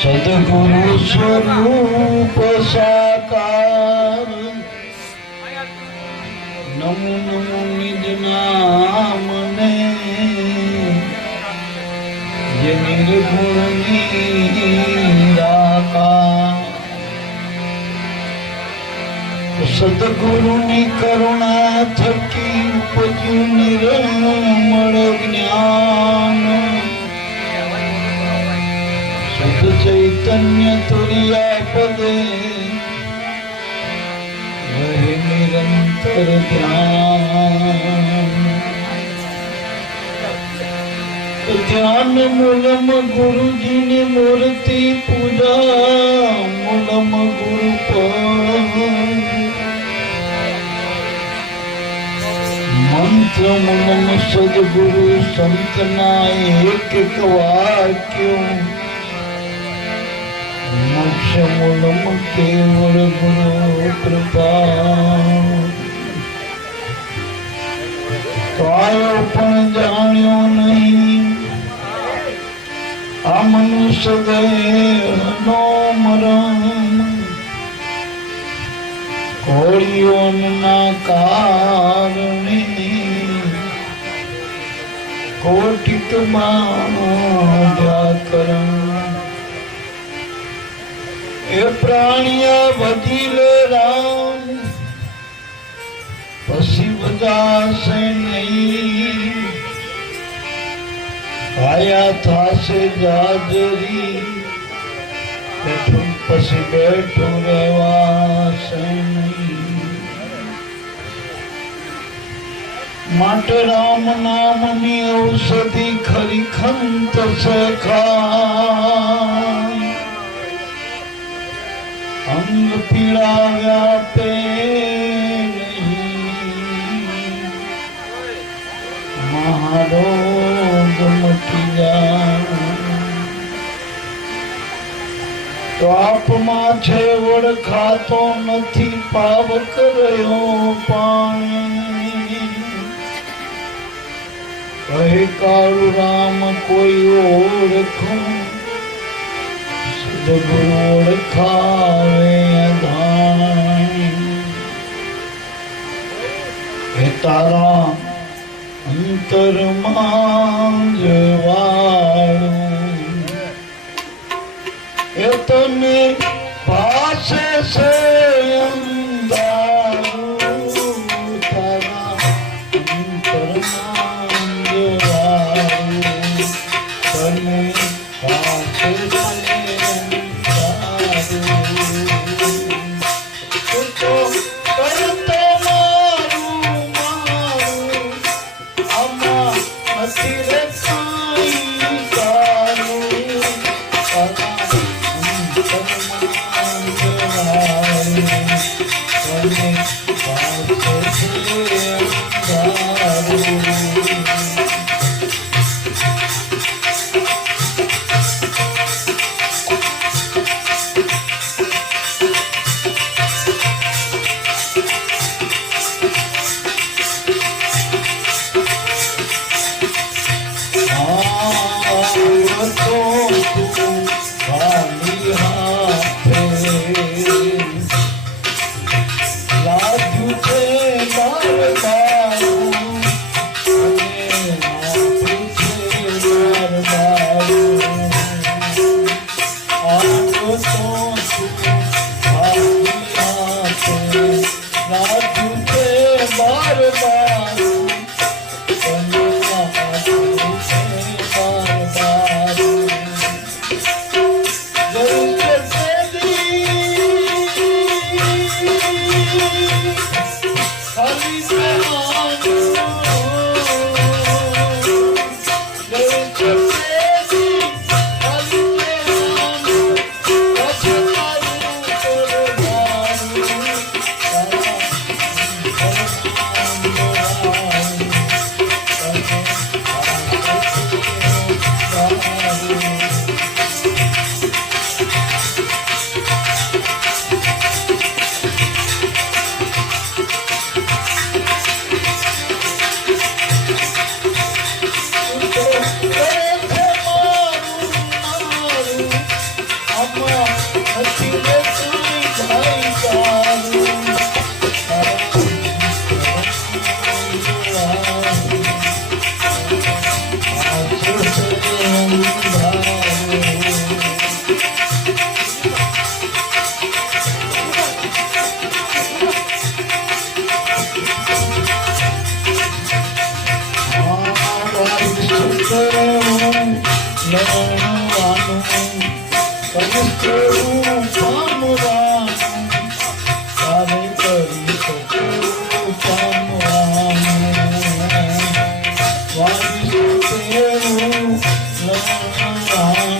સદગુરુ સ્વરૂપ સાકાર નમો નમો નિજ નામને જે નિર્ગુણ નિરાકાર સદગુરુની કરુણા થકી ઉપજ્યું નિર્મળ જ્ઞાન ચૈતન્ય તુર્યા પદે રહે નિરંતર ધ્યાન મૂલમ ગુરુજીની મૂર્તિ પૂજા મૂલમ ગુરુ મંત્ર મૂલમ સદગુરુ સંતના એક એક વાક્યો મોક્ષ મૂલમ કેવળ ગુરુ કૃપા કાયો પણ જાણ્યો નહીં આ મનુષ્ય દેહનો મરણ કોળીઓના કારણે કોટિકમાં વ્યાકરણ એ પ્રાણિયા ભજીલે રામ પછી બજાશે નહીં આયા થાશે જાજરી બેઠું પછી બેઠું રહેવાશે નહીં માટે રામ નામની ઔષધિ ખરી ખંત સખા અંગ પીડા વ્યાપે નહીં મહારોગ મટી જાય તો આપમાં છે ઓળખાતો નથી પાવક રહ્યો પાણી કહે કાળુ રામ કોઈ ઓળખું સદગુરુ ઓળખાવે એ તારા અંતરમાં જવાળું એ તને પાસે છે અંધારું તારા અંતરમાં જવાળું તને પાસે છે લણવાનું કરું પામવાનું તારે કરી શકું પામવાનું વારીશું તેવું લણવાનું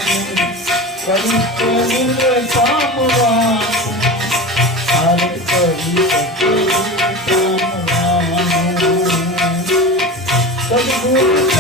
કરીશ તેવું પામવાનું તારે કરી શકું પામવાનું સદગુરુ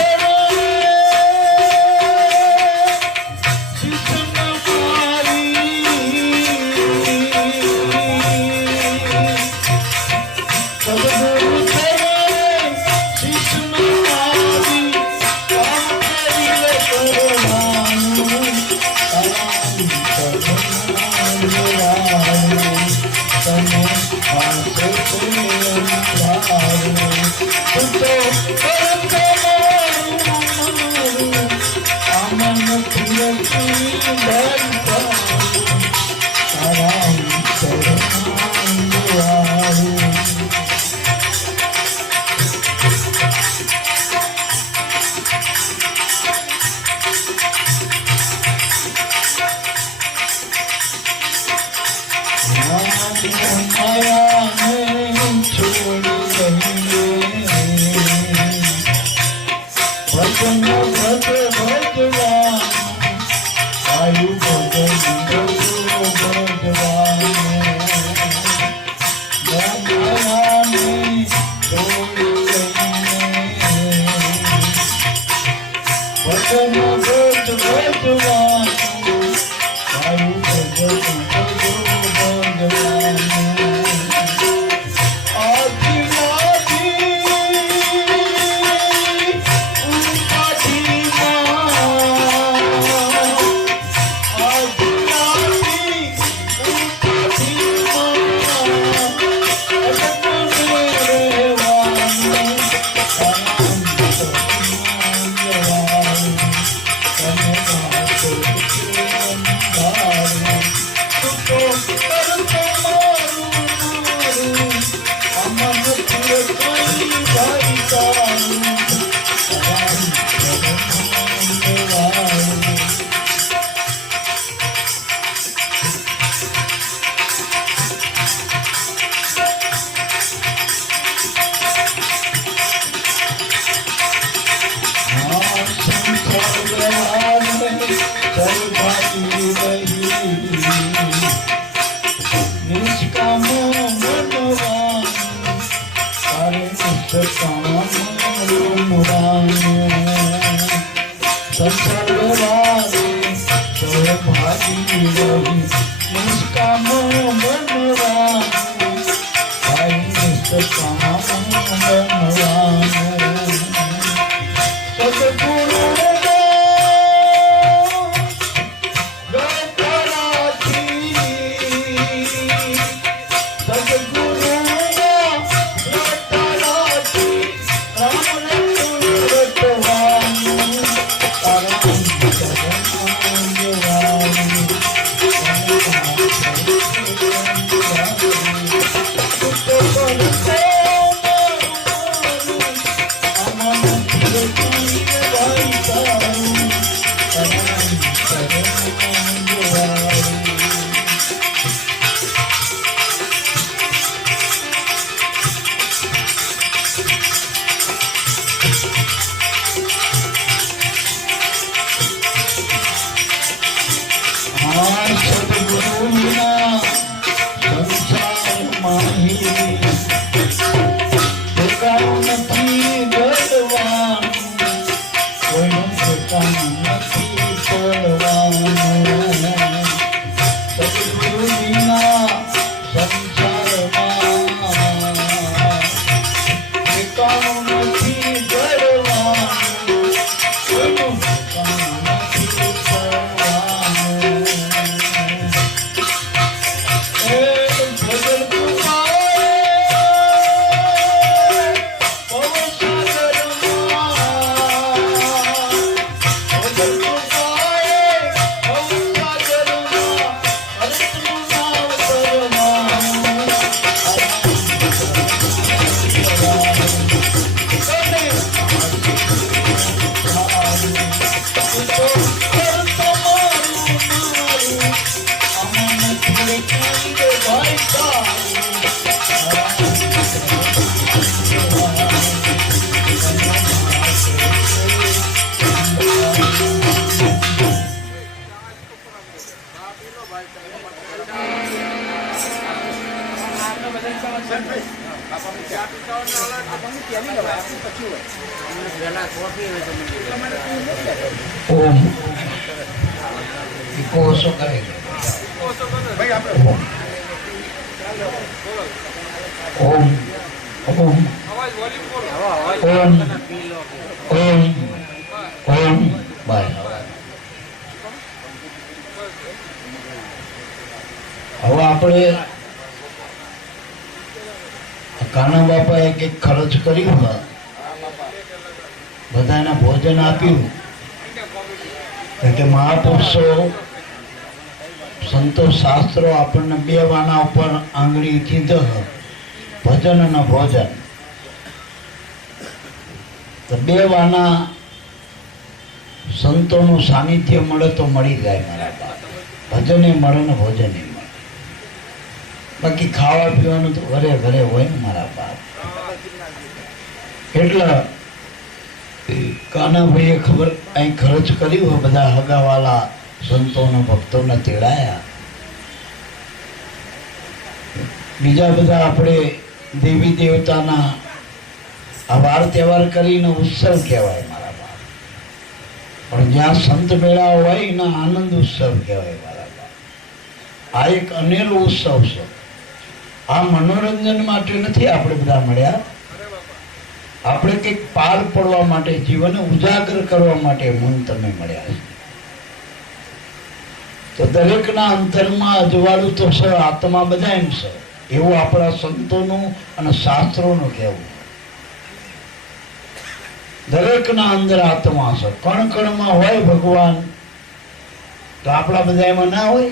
ઓમ ઇકો ઓછો કરે ઓમ ઓમ ઓમ ઓમ ઓમ બસ હવે આપણે કાના બાપાએ કંઈક ખર્ચ કર્યું બધાને ભોજન આપ્યું કે મહાપુરુષો સંતો શાસ્ત્રો આપણને બે વાના ઉપર આંગળી કીધો ભજન અને ભોજન તો બે વાના સંતોનું સાનિધ્ય મળે તો મળી જાય મારા બાપ ભજને મળે ને ભોજને મળે બાકી ખાવા પીવાનું તો ઘરે ઘરે હોય ને મારા બાપ એટલે કાનાભાઈએ ખબર અહીં ખર્ચ કર્યું બધા હગાવાલા સંતોને ભક્તોને તેડાયા બીજા બધા આપણે દેવી દેવતાના આ વાર તહેવાર કરીને ઉત્સવ કહેવાય મારા બાપ પણ જ્યાં સંત મેળા હોય એના આનંદ ઉત્સવ કહેવાય મારા બાપ આ એક અનેરો ઉત્સવ છે આ મનોરંજન માટે નથી આપણે બધા મળ્યા આપણે કંઈક પાર પડવા માટે જીવન ઉજાગર કરવા માટે મન તમે મળ્યા છે તો દરેકના અંતરમાં અજવાળું તો છે આત્મા બધા એમ છે એવું આપણા સંતોનું અને શાસ્ત્રોનું કહેવું દરેકના અંદર આત્મા છે કણ કણમાં હોય ભગવાન તો આપણા બધા એમાં ના હોય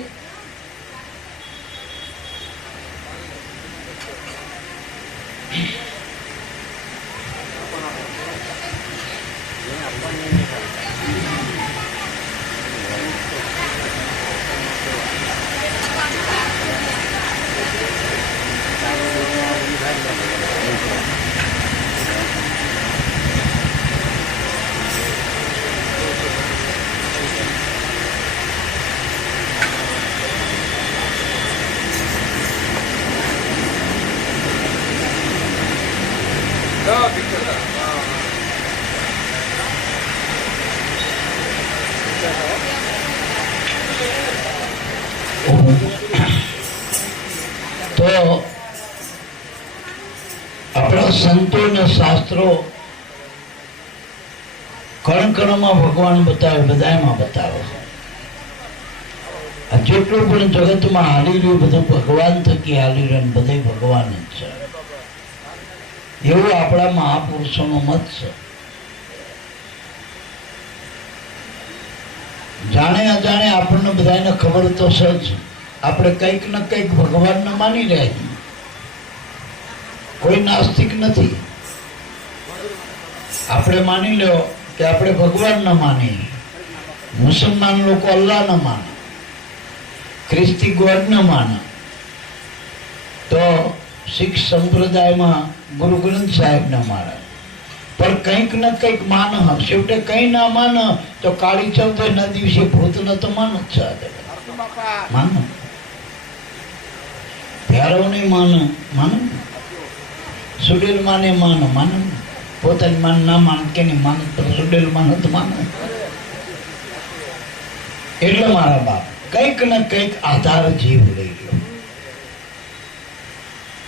તો આપણા સંતો ને શાસ્ત્રો કણ કણમાં ભગવાન બતાવે બધામાં બતાવે જેટલું પણ જગતમાં હાલી રહ્યું બધું ભગવાન થકી હાલી રહ્યું બધું ભગવાન જ છે એવું આપણા મહાપુરુષોનો મત છે જાણે અજાણે આપણને બધાને ખબર તો છે જ આપણે કંઈક ને કંઈક ભગવાનને માની રહ્યા કોઈ નાસ્તિક નથી આપણે માની લો કે આપણે ભગવાન ન માની મુસલમાન લોકો અલ્લાહ ન માને ખ્રિસ્તી ગોડ ન માને તો શીખ સંપ્રદાયમાં ગુરુ ગ્રંથ સાહેબ ન માને પણ કંઈક ને કંઈક માન છેવટે કઈ ના માન તો કાળી ચૌદશ ના દિવસે ભૂત ન તો માન જ છે માન ભેરવ નહીં માન સુડેલ માને માન પોતાની માન ના માન કે નહીં માન સુડેલ માન તો માન એટલે મારા બાપ કંઈક ને કંઈક આધાર જીવ લઈ લો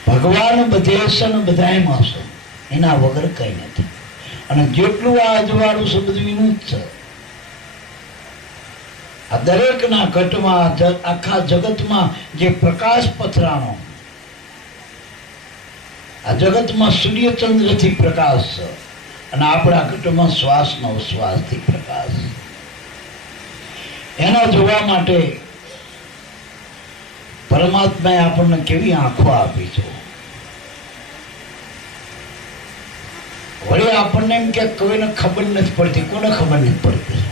ભગવાન બધે છે ને બધામાં છે એના વગર કઈ નથી અને જેટલું આ અજવાળું છે બધું એનું જ છે આ દરેકના ઘટમાં આખા જગતમાં જે પ્રકાશ પથરાણો આ જગતમાં સૂર્યચંદ્રથી પ્રકાશ છે અને આપણા ઘટમાં શ્વાસનો શ્વાસથી પ્રકાશ એના જોવા માટે પરમાત્માએ આપણને કેવી આંખો આપી છે વળી આપણને એમ કે કોઈને ખબર નથી પડતી કોને ખબર નથી પડતી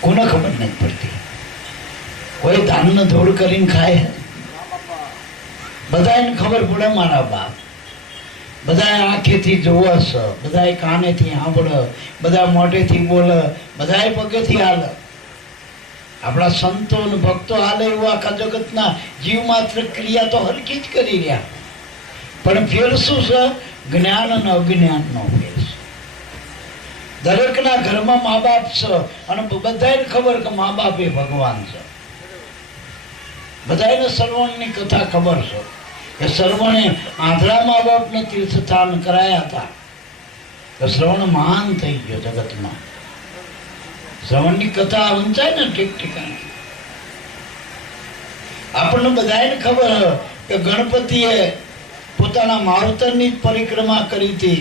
કોને ખબર નથી પડતી કોઈ ધાનનો ધોળ કરીને ખાય બધાને ખબર પડે મારા બાપ બધા આંખેથી જોવે છે બધા કાનેથી સાંભળે બધા મોઢેથી બોલે બધા પગેથી હાલે આપણા સંતો અને ભક્તો હાલે એવું આખા જગતના જીવ માત્ર ક્રિયા તો હરકી જ કરી રહ્યા પણ ફેર શું છે? જ્ઞાન અને અજ્ઞાનનો ફેર છે. દરેકના ઘરમાં મા બાપ છે અને બધાને ખબર કે મા બાપ એ ભગવાન છે. બધાને શ્રવણની કથા ખબર છે કે શ્રવણે આંધળા મા બાપને તીર્થસ્થાન કરાયા હતા તો શ્રવણ મહાન થઈ ગયો જગતમાં. શ્રવણની કથા વંચાય ને ઠીક ઠીકાણે. આપણને બધાને ખબર કે ગણપતિએ પોતાના માવતરની જ પરિક્રમા કરી હતી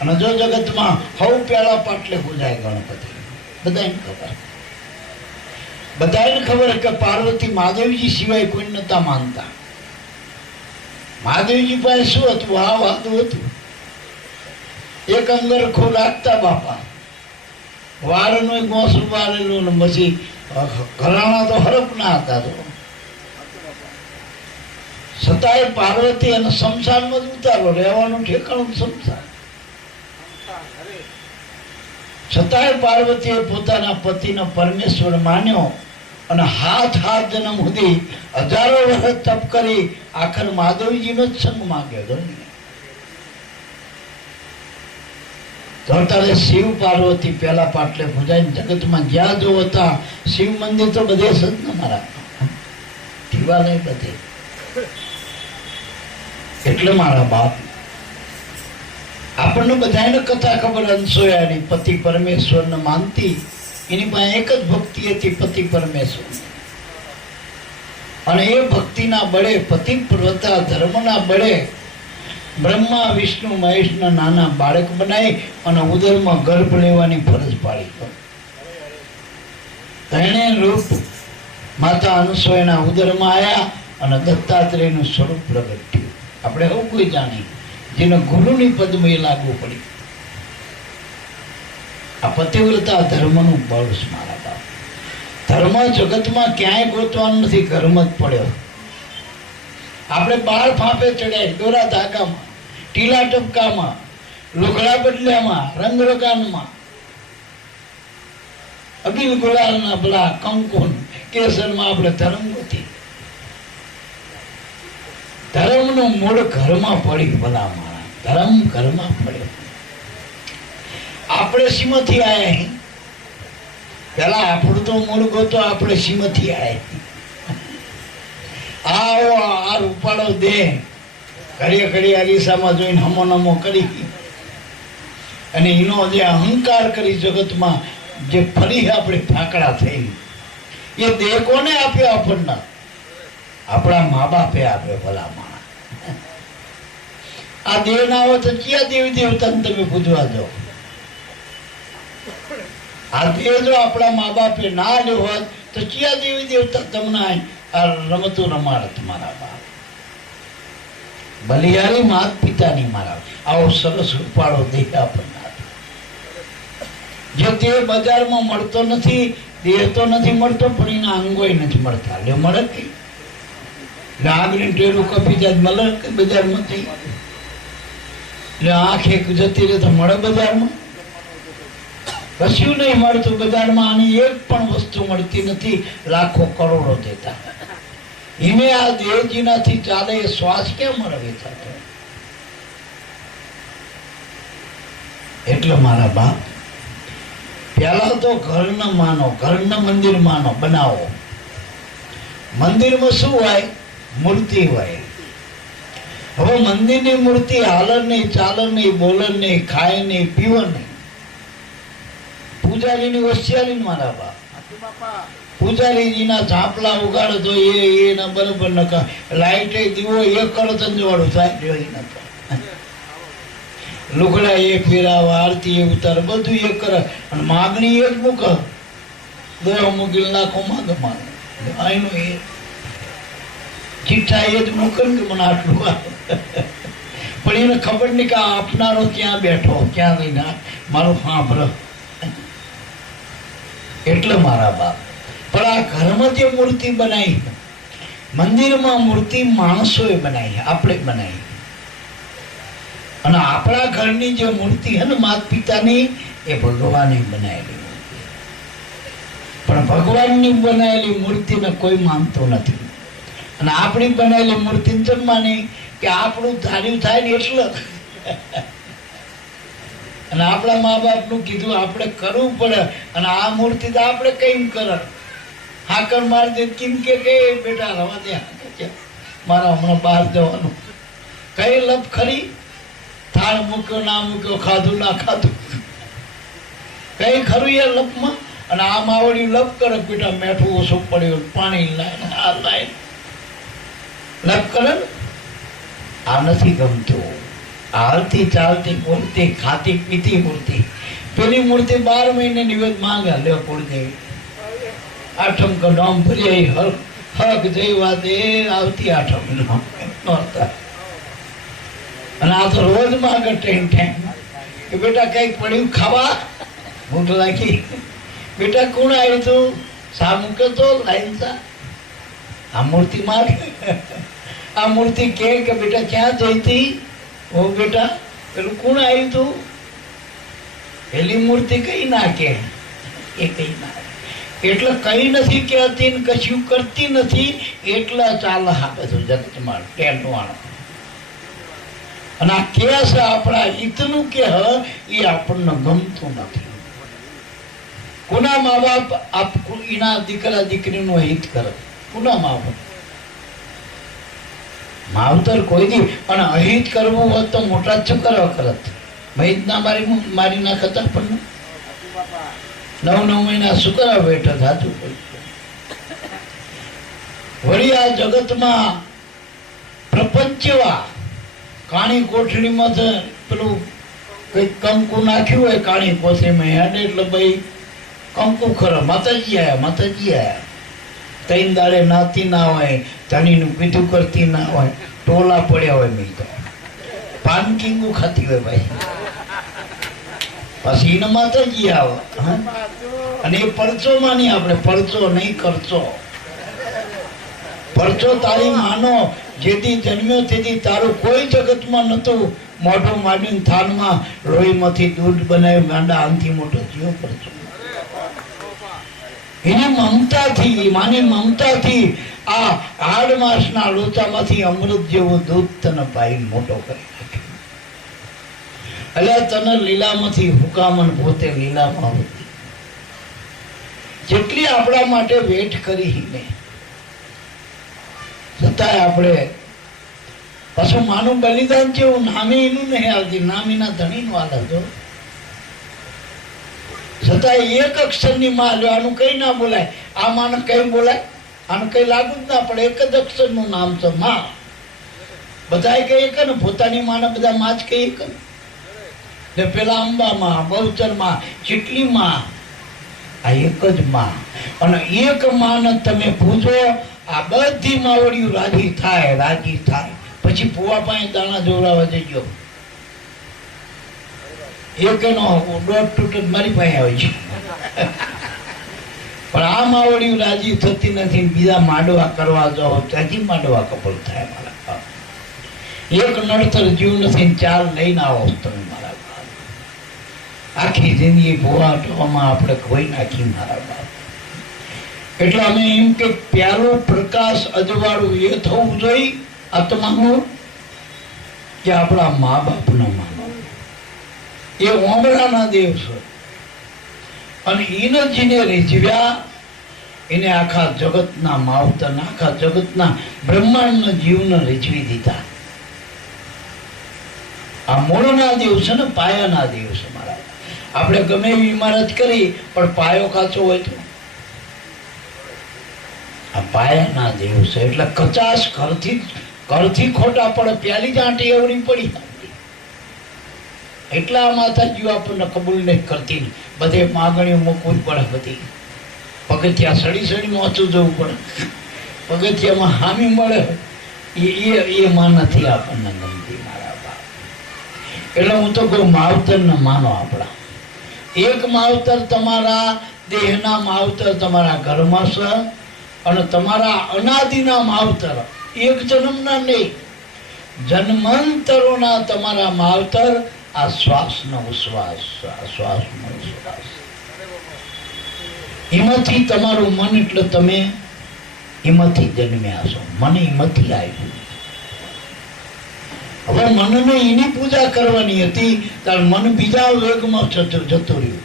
અને જો જગતમાં હવ પેલા પાટલે પૂજાય ગણપતિ. બધાને ખબર. બધાને ખબર કે પાર્વતી મહાદેવજી સિવાય કોઈ નતા માનતા. મહાદેવજી પાસે શું હતું? આ વાતું હતું. એક અંગરખો રાખતા બાપા, વારનું મોસું વારેલું ને પછી ઘરાણા તો હરપના હતા. તો છતાંય પાર્વતી અને શમશાનમાં જ ઉતારો, રહેવાનું ઠેકાણું શમશાન. છતાંય પાર્વતીએ પોતાના પતિનો પરમેશ્વર માન્યો અને હાથ જન્મ સુધી હજારો વર્ષ તપ કરી આખર મહાદેવજીનો જ સંગ માંગ્યો. ત્યારે શિવ પાર્વતી પેલા પાટલે પૂજાય. જગતમાં જ્યાં જો હતા શિવ મંદિર તો બધે સદ ન મારા દીવાલય બધે. એટલે મારા બાપ આપણને બધાને કથા ખબર. અનસોયાની પતિ પરમેશ્વરને માનતી, એની પાસે એક જ ભક્તિ હતી, પતિ પરમેશ્વર. અને એ ભક્તિના બળે, પતિવ્રતા ધર્મના બળે બ્રહ્મા વિષ્ણુ મહેશના નાના બાળક બનાવી અને ઉદરમાં ગર્ભ લેવાની ફરજ પાડી. તેણે રૂપ માતા અનસૂયાના ઉદરમાં આવ્યા અને દત્તાત્રેયનું સ્વરૂપ પ્રગટ થયું. આપણે એવું કોઈ જાણી જેને ગુરુની પદમાં એ લાગુ પડી. આ પતિવ્રતા ધર્મનું બળ છે મારા બાપ. ધર્મ જગતમાં ક્યાંય ગોતવાનું નથી, ઘરમાં જ પડ્યો. આપણે બાળ ફાંપે ચડ્યા, દોરા ધાગામાં, ટીલા ટપકામાં, લોકડા બદલ્યામાં, રંગરગાનમાં, અબીલ ગુલાલના બલા કંકુન કેસરમાં આપણે ધર્મ ગોતી. ધર્મનું મૂળ ઘરમાં પડી. ભલા મારા ધર્મ ઘરમાં પડ્યો. આપણે સીમથી આયા. પેલા આપણું તો મૂળ ગોતો, આપણે સીમથી આયા. આ રૂપાળો દેહ ઘડીએ અરીસામાં જોઈને હમો નમો કરી અને એનો જે અહંકાર કરી જગતમાં જે ફરી આપણે ફાંકડા થઈ, એ દેહ કોને આપ્યો આપણને? આપણા મા બાપે આપ્યો. ભલા માણા આ દેહ ના હોય તો ક્યાં દેવી દેવતાને તમે પૂજવા જાઓ? આ દેહ જો આપણા મા બાપે ના લ્યો હોત તો ક્યાં દેવી દેવતા તમને આ રમતું રમાડત? મારા બાપ બલિયારી માત પિતાની મારા આવો સરસ રૂપાળો દેહ આપણને આપ્યો. જે દેહ બજારમાં મળતો નથી, દેહ તો નથી મળતો પણ એના અંગોય નથી મળતા. લે મળે કે આગળ ટેરું કપી જાય મળે કે બજારમાં થઈ? એટલે આંખ એક જતી રહે તો મળે બજારમાં? કશું નહીં મળતું બજારમાં. આની એક પણ વસ્તુ મળતી નથી, લાખો કરોડો દેતા. હિમે આ દેવજીનાથી ચાલે એ શ્વાસ કેમ મળે થતો? એટલે મારા બાપ પેલા તો ઘરના માનો, ઘરના મંદિર માનો, બનાવો. મંદિરમાં શું હોય? મૂર્તિ હોય. હવે મંદિરની મૂર્તિ હાલે નહીં, ચાલે નહીં, બોલે નહીં, ખાય નહીં, પીવે નહીં. પૂજારીની હોશિયારી મારા બાપ. પૂજારીજીના ઝાપલા ઉગાડે તો એના બરોબર ન લાઈટ દીવો એક કરો તંજવાળું થાય. લુગડા એ ફેરાવા, આરતી એ ઉતારે, બધું એક કરે અને માગણી એ જ મૂક. દેહ મૂકી નાખો માગમાં એનું એ ચિઠ્ઠા એ જ મૂકે કે મને આટલું પણ એને ખબર નહીં કે આપનારો ક્યાં બેઠો, ક્યાં નહીં મારું સાંભળો. એટલે મારા બાપ પણ આ ઘરમાં જે મૂર્તિ બનાવી, મંદિરમાં મૂર્તિ માણસોએ બનાવી, આપણે બનાવી. અને આપણા ઘરની જે મૂર્તિ છે ને માતા પિતાની, એ ભગવાને બનાવેલી. પણ ભગવાનની બનાવેલી મૂર્તિને કોઈ માનતો નથી. અને આપણી બનાવેલી મૂર્તિને જમવાની કે આપણું ધાર્યું થાય ને એટલે અને આપણા મા બાપનું કીધું આપણે કરવું પડે અને આ મૂર્તિ તો આપણે કઈ કરે હાકર મારી દે કિમ કે બેટા રવા દે મારા હમણાં બહાર જવાનું કઈ લપ ખરી થાળ મૂક્યો ના મૂક્યો ખાધું ના ખાધું કઈ ખરું એ લપમાં અને આ માવડી લપ કરે બેટા મેઠું ઓછું પડ્યું પાણી લાઈને આ લાઈને લપ કરે ને આ નથી ગમતું હાલતી ચાલતી બોલતી ખાતી પીતી મૂર્તિ પેલી મૂર્તિ 12 મહિને નિવેદ માંગે લે કુળદેવી આઠમ કો નામ ભરી હક જઈ વાત એ આવતી આઠમ નોરતા અને આ તો રોજ માંગે ટેન કે બેટા કઈક પડ્યું ખાવા ભૂખ લાગી બેટા કોણ આવ્યું તું સા મૂક્યો તો લાઈન સા આ મૂર્તિ માગે આ મૂર્તિ કે બેટા ક્યાં જઈતી ઓ બેટા પેલું કોણ આવ્યું તું પેલી મૂર્તિ કઈ ના કે એ કઈ ના એટલે કઈ નથી કહેતી ને કશું કરતી નથી એટલા ચાલે આ બધું જગતમાં ટેનવાળો અને આ કે છે આપણા હિતનું કે એ આપણને ગમતું નથી કોના મા બાપ એના દીકરા દીકરીનું હિત કરે કોના મા બાપ માવતર કોઈ દી પણ અહિત કરવું હોત તો મોટા જ કરવા કરત મહિત ના મારી નાખતા પણ 9 મહિના શું કરવા બેઠા થાતું વળી આ જગતમાં પ્રપંચવા કાણી કોઠડીમાં પેલું કઈક કંકુ નાખ્યું હોય કાણી કોથળીમાં હેડે એટલે ભાઈ કંકુ ખરા માતાજી આયા 3 દાડે નાતી ના હોય ધણીનું પીધું કરતી ના હોય ટોલા પડ્યા હોય મેં તો પાનકીંગુ ખાતી હોય ભાઈ પછી એને માતાજી આવે અને એ પરચો માની આપણે પરચો નહીં કરચો પરચો તારી માનો જેથી જન્મ્યો તેથી તારું કોઈ જગતમાં નતું મોઢું માંડીને થાનમાં લોહીમાંથી દૂધ બનાવી ગાંડા આનથી મોટો થયો પરચો એની મમતાથી માની મમતાથી આ હાડ માસના લોચામાંથી અમૃત જેવું દૂધ તને પાઈ મોટો કરી નાખ્યો એટલે તને લીલામાંથી હુકામણ પોતે લીલામાં હતી જેટલી આપણા માટે વેઠ કરી ને છતાંય આપણે પાછું માનું બલિદાન જેવું નામી એનું નહીં આવતી નામીના ધણીનું હાલ હતો છતાં એક અક્ષરની માં લ્યો આનું કઈ ના બોલાય આ માને કઈ બોલાય આનું કઈ લાગુ જ ના પડે એક જ અક્ષરનું નામ છે માં બધાય કહીએ કે ને પોતાની માને બધા માં જ કહીએ કે ને પેલા અંબા માં બહુચર માં ચીટલી માં આ એક જ માં અને એક માને તમે પૂછો આ બધી માવડીઓ રાજી થાય પછી પુવા પાસે દાણા જોડાવા જઈયો એકનો દોઢ તૂટ મારી પાસે આવે છે પણ આ માવડીઓ રાજી થતી નથી બીજા માંડવા કરવા જાઓ ત્યાંથી માંડવા કપલ થાય મારા એક નડતર જીવ નથી ચાલ લઈને આવો તમે મારા બાપ આખી જિંદગી ભોવાટવામાં આપણે કોઈ નાખી મારા બાપ એટલે અમે એમ કે પ્યારું પ્રકાશ અજવાળું એ થવું જોઈએ આત્માનું કે આપણા મા બાપનો માનો એ ઓમળાના દેવ છે અને એને જેને રીઝવ્યા એને આખા જગતના માવતર આખા જગતના બ્રહ્માંડના જીવને રીઝવી દીધા આ મૂળના દેવ છે ને પાયાના દેવ છે મારા આપણે ગમે એવી ઇમારત કરી પણ પાયો કાચો હોય તો આ પાયાના દેવ છે એટલે કચાશ ઘરથી ખોટા પડે પ્યાલી જ આંટી એવડી પડી એટલા માતાજીઓ આપણને કબૂલ નહીં કરતી બધે માગણીઓ મૂકવું પડે બધી પગથિયા સડી મોચું જવું પડે પગથિયામાં હામી મળે એ માં નથી આપણને ગમતી મારા બાપ એટલે હું તો કહું માવતરને માનો આપણા એક માવતર તમારા દેહના માવતર તમારા ઘરમાં છે અને તમારા અનાદિના માવતર એક જન્મના નહીં જન્માંતરોના તમારા માવતર આ શ્વાસનો ઉશ્વાસ એમાંથી તમારું મન એટલે તમે એમાંથી જન્મ્યા છો મને એમાંથી આવ્યું હવે મનને એની પૂજા કરવાની હતી ત્યારે મન બીજા વેગમાં જતું રહ્યું,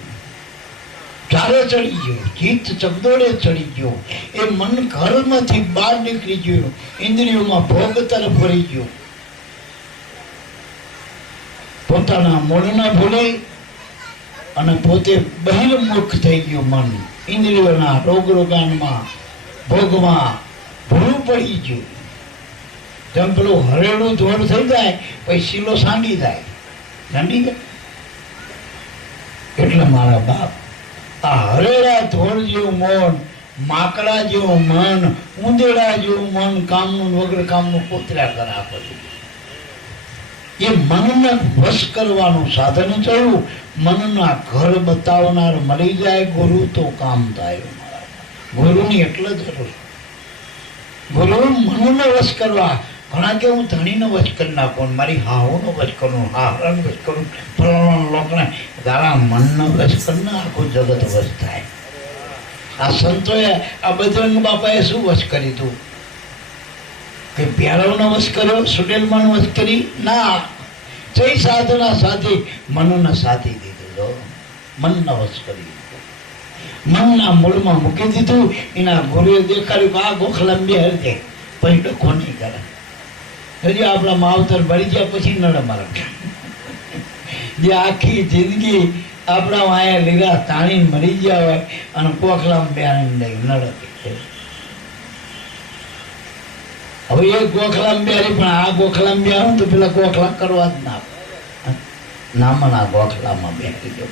ચારે ચડી ગયું, ચિત્ત ચગદોડે ચડી ગયું, એ મન ઘરમાંથી બહાર નીકળી ગયું, ઇન્દ્રિયોમાં ભોગ તરફ વળી ગયું, પોતાના મૂળના ભૂલે અને પોતે બહિર્મુખ થઈ ગયું. મન ઇન્દ્રિયોના રોગાનમાં ભોગમાં ભૂલું પડી ગયું. જેમ પેલું હરેડું ધોળ થઈ જાય પછી શીલો સાંડી જાય, એટલે મારા બાપ આ હરેડા ધોળ જેવું મન, માકડા જેવું મન, ઉંદેડા જેવું મન કામનું વગર કામનું કોતર્યા કરે આપે. એ મનને વશ કરવાનું સાધન થયું. મનના ઘર બતાવનાર મળી જાય ગુરુ તો કામ થાય. ગુરુની એટલે જરૂર. ગુરુ મનને વશ કરવા. ઘણા કે હું ધણીનો વશ કરી નાખું, મારી હાહુનો વશ કરું, હાહરાનો વશ કરું, ફલાણા લોકને તારા મનનો વશ કરીને આખું જગત વશ થાય. આ સંતોએ આ બજરંગ બાપાએ શું વશ કરી તું? કે પ્યારાઓનો વશ કર્યો, સુટેલમાંનો વશ કરી? ના, જય સાધના સાધી મનને સાધી દીધું, મનનો વશ કરી દીધું, મનના મૂળમાં મૂકી દીધું. એના ગુરુએ દેખાડ્યું કે આ ગોખલામ બે હરજે પછી ડખો નહીં કરે. હજી આપણા માવતર ભરી ગયા પછી નડે મારા જે આખી જિંદગી આપણા વાયા લીધા તાણીને મરી ગયા હોય અને ગોખલામ બે નડે. હવે એ ગોખલામ બેરી પણ આ ગોખલામ બે આવે તો પેલા ગોખલા કરવા જ ના નામાં આ ગોખલામાં બેસી ગયો.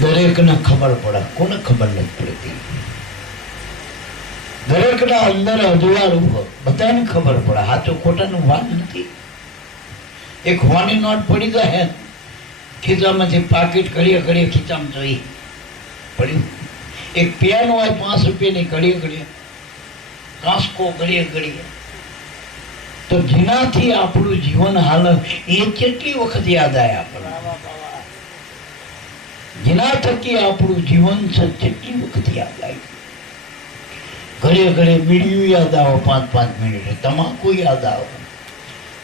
દરેકને ખબર પડે, કોને ખબર નથી પડતી? દરેકના અંદર અજવાળું બધાને ખબર પડે. સાચું ખોટાનું વાત નથી. એક હોવાની નોટ પડી જાય ખીચામાંથી પાકીટ ઘડીએ ઘડીએ ખીચામાં જોઈ પડ્યું. એક પેન હોય 5 રૂપિયાની ઘડીએ ઘડીએ, કાંસકો ઘડીએ ઘડીએ, તો જેનાથી આપણું જીવન હાલ એ કેટલી વખત યાદ આવે આપણને? જેના થકી આપણું જીવન છે કેટલી વખત યાદ આવે? ઘડીએ ઘડીએ બીડીયું યાદ આવો 5-5 મિનિટે, તમાકુ યાદ આવો,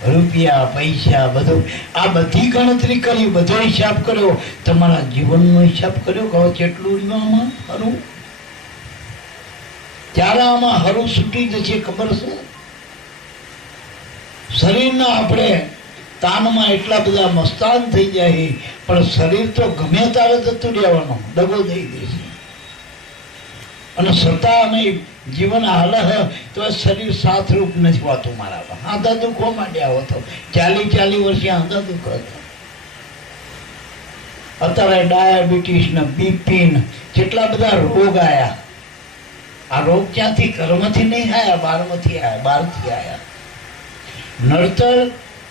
રૂપિયા પૈસા બધું. આ બધી ગણતરી કરી, બધો હિસાબ કર્યો, તમારા જીવનનો હિસાબ કર્યો કે કેટલું આમાં હરું? ત્યારે આમાં હરું છૂટી જશે ખબર છે? શરીરના આપણે તાનમાં એટલા બધા મસ્તાન થઈ જાય, પણ શરીર તો ગમે ત્યારે જતું રહેવાનું, દગો દઈ દેશે. અને છતાં નહીં જીવન હાલ તો શરીર સાથરૂપ નથી હોતું. મારા આંધા દુખો માંડ્યા હોતો 40 વર્ષે આંધા દુખ હતો. અત્યારે ડાયાબિટીસ ને બીપી ને જેટલા બધા રોગ આયા. આ રોગ ક્યાંથી? ઘરમાંથી નહીં આયા, બહારમાંથી આયા, બહારથી આયા. નડતર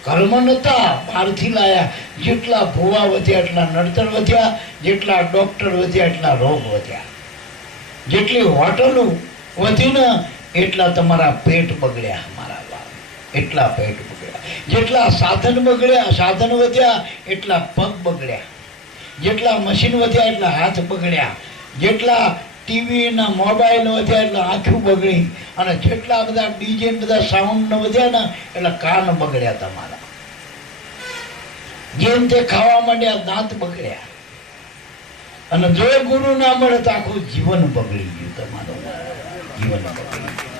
કર્મ નતા, બહારથી લાયા. જેટલા ભૂવા વધ્યા એટલા નડતર વધ્યા, જેટલા ડોક્ટર વધ્યા એટલા રોગ વધ્યા, જેટલી હોટલો વધી ને એટલા તમારા પેટ બગડ્યા. મારા બાપ, એટલા પેટ બગડ્યા. જેટલા સાધન બગડ્યા, સાધન વધ્યા એટલા પગ બગડ્યા, જેટલા મશીન વધ્યા એટલા હાથ બગડ્યા, જેટલા ટીવી ના મોબાઈલ વધ્યા એટલે આંખું બગડી, અને જેટલા બધા ડીજે બધા સાઉન્ડ વધ્યા ને એટલે કાન બગડ્યા તમારા. જેમ તે ખાવા માંડ્યા દાંત બગડ્યા. અને જો ગુરુ ના મળે તો આખું જીવન બગડી ગયું તમારું, જીવન બગડી ગયું.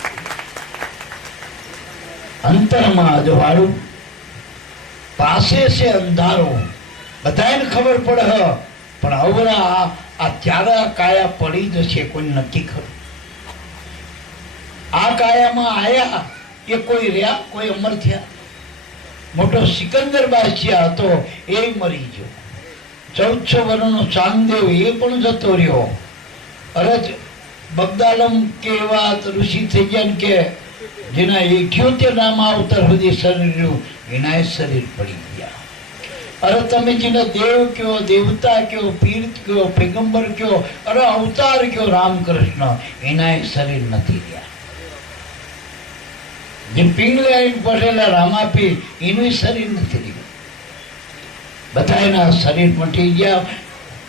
અંતરમાં અજવાળું, પાસે છે અંધારું, બધાને ખબર પડે, પણ અવરા આ ત્યારે કાયા પડી જશે કોઈ નક્કી ખરું? આ કાયામાં આયા એ કોઈ રહ્યા, કોઈ અમર થયા? મોટો સિકંદર બાદશાહ હતો, એ મરી ગયો. 1400 વર્ષનો ચાંદદેવ એ પણ જતો રહ્યો. અરે બગદાલમ કે એવા ઋષિ થઈ ગયા ને કે જેના 78 નામ આવતર સુધી શરીર રહ્યું, એના શરીર પડી ગયા. અરે તમે જેને દેવ કયો, દેવતા કયો, પીર કયો, પેગંબર કયો, અરે અવતાર કયો રામકૃષ્ણ, એના શરીર નથી રહ્યા. જે પિંગલે આવીને પડેલા રામાપીર, એનું શરીર નથી રહ્યું. બધા એના શરીર મટી ગયા.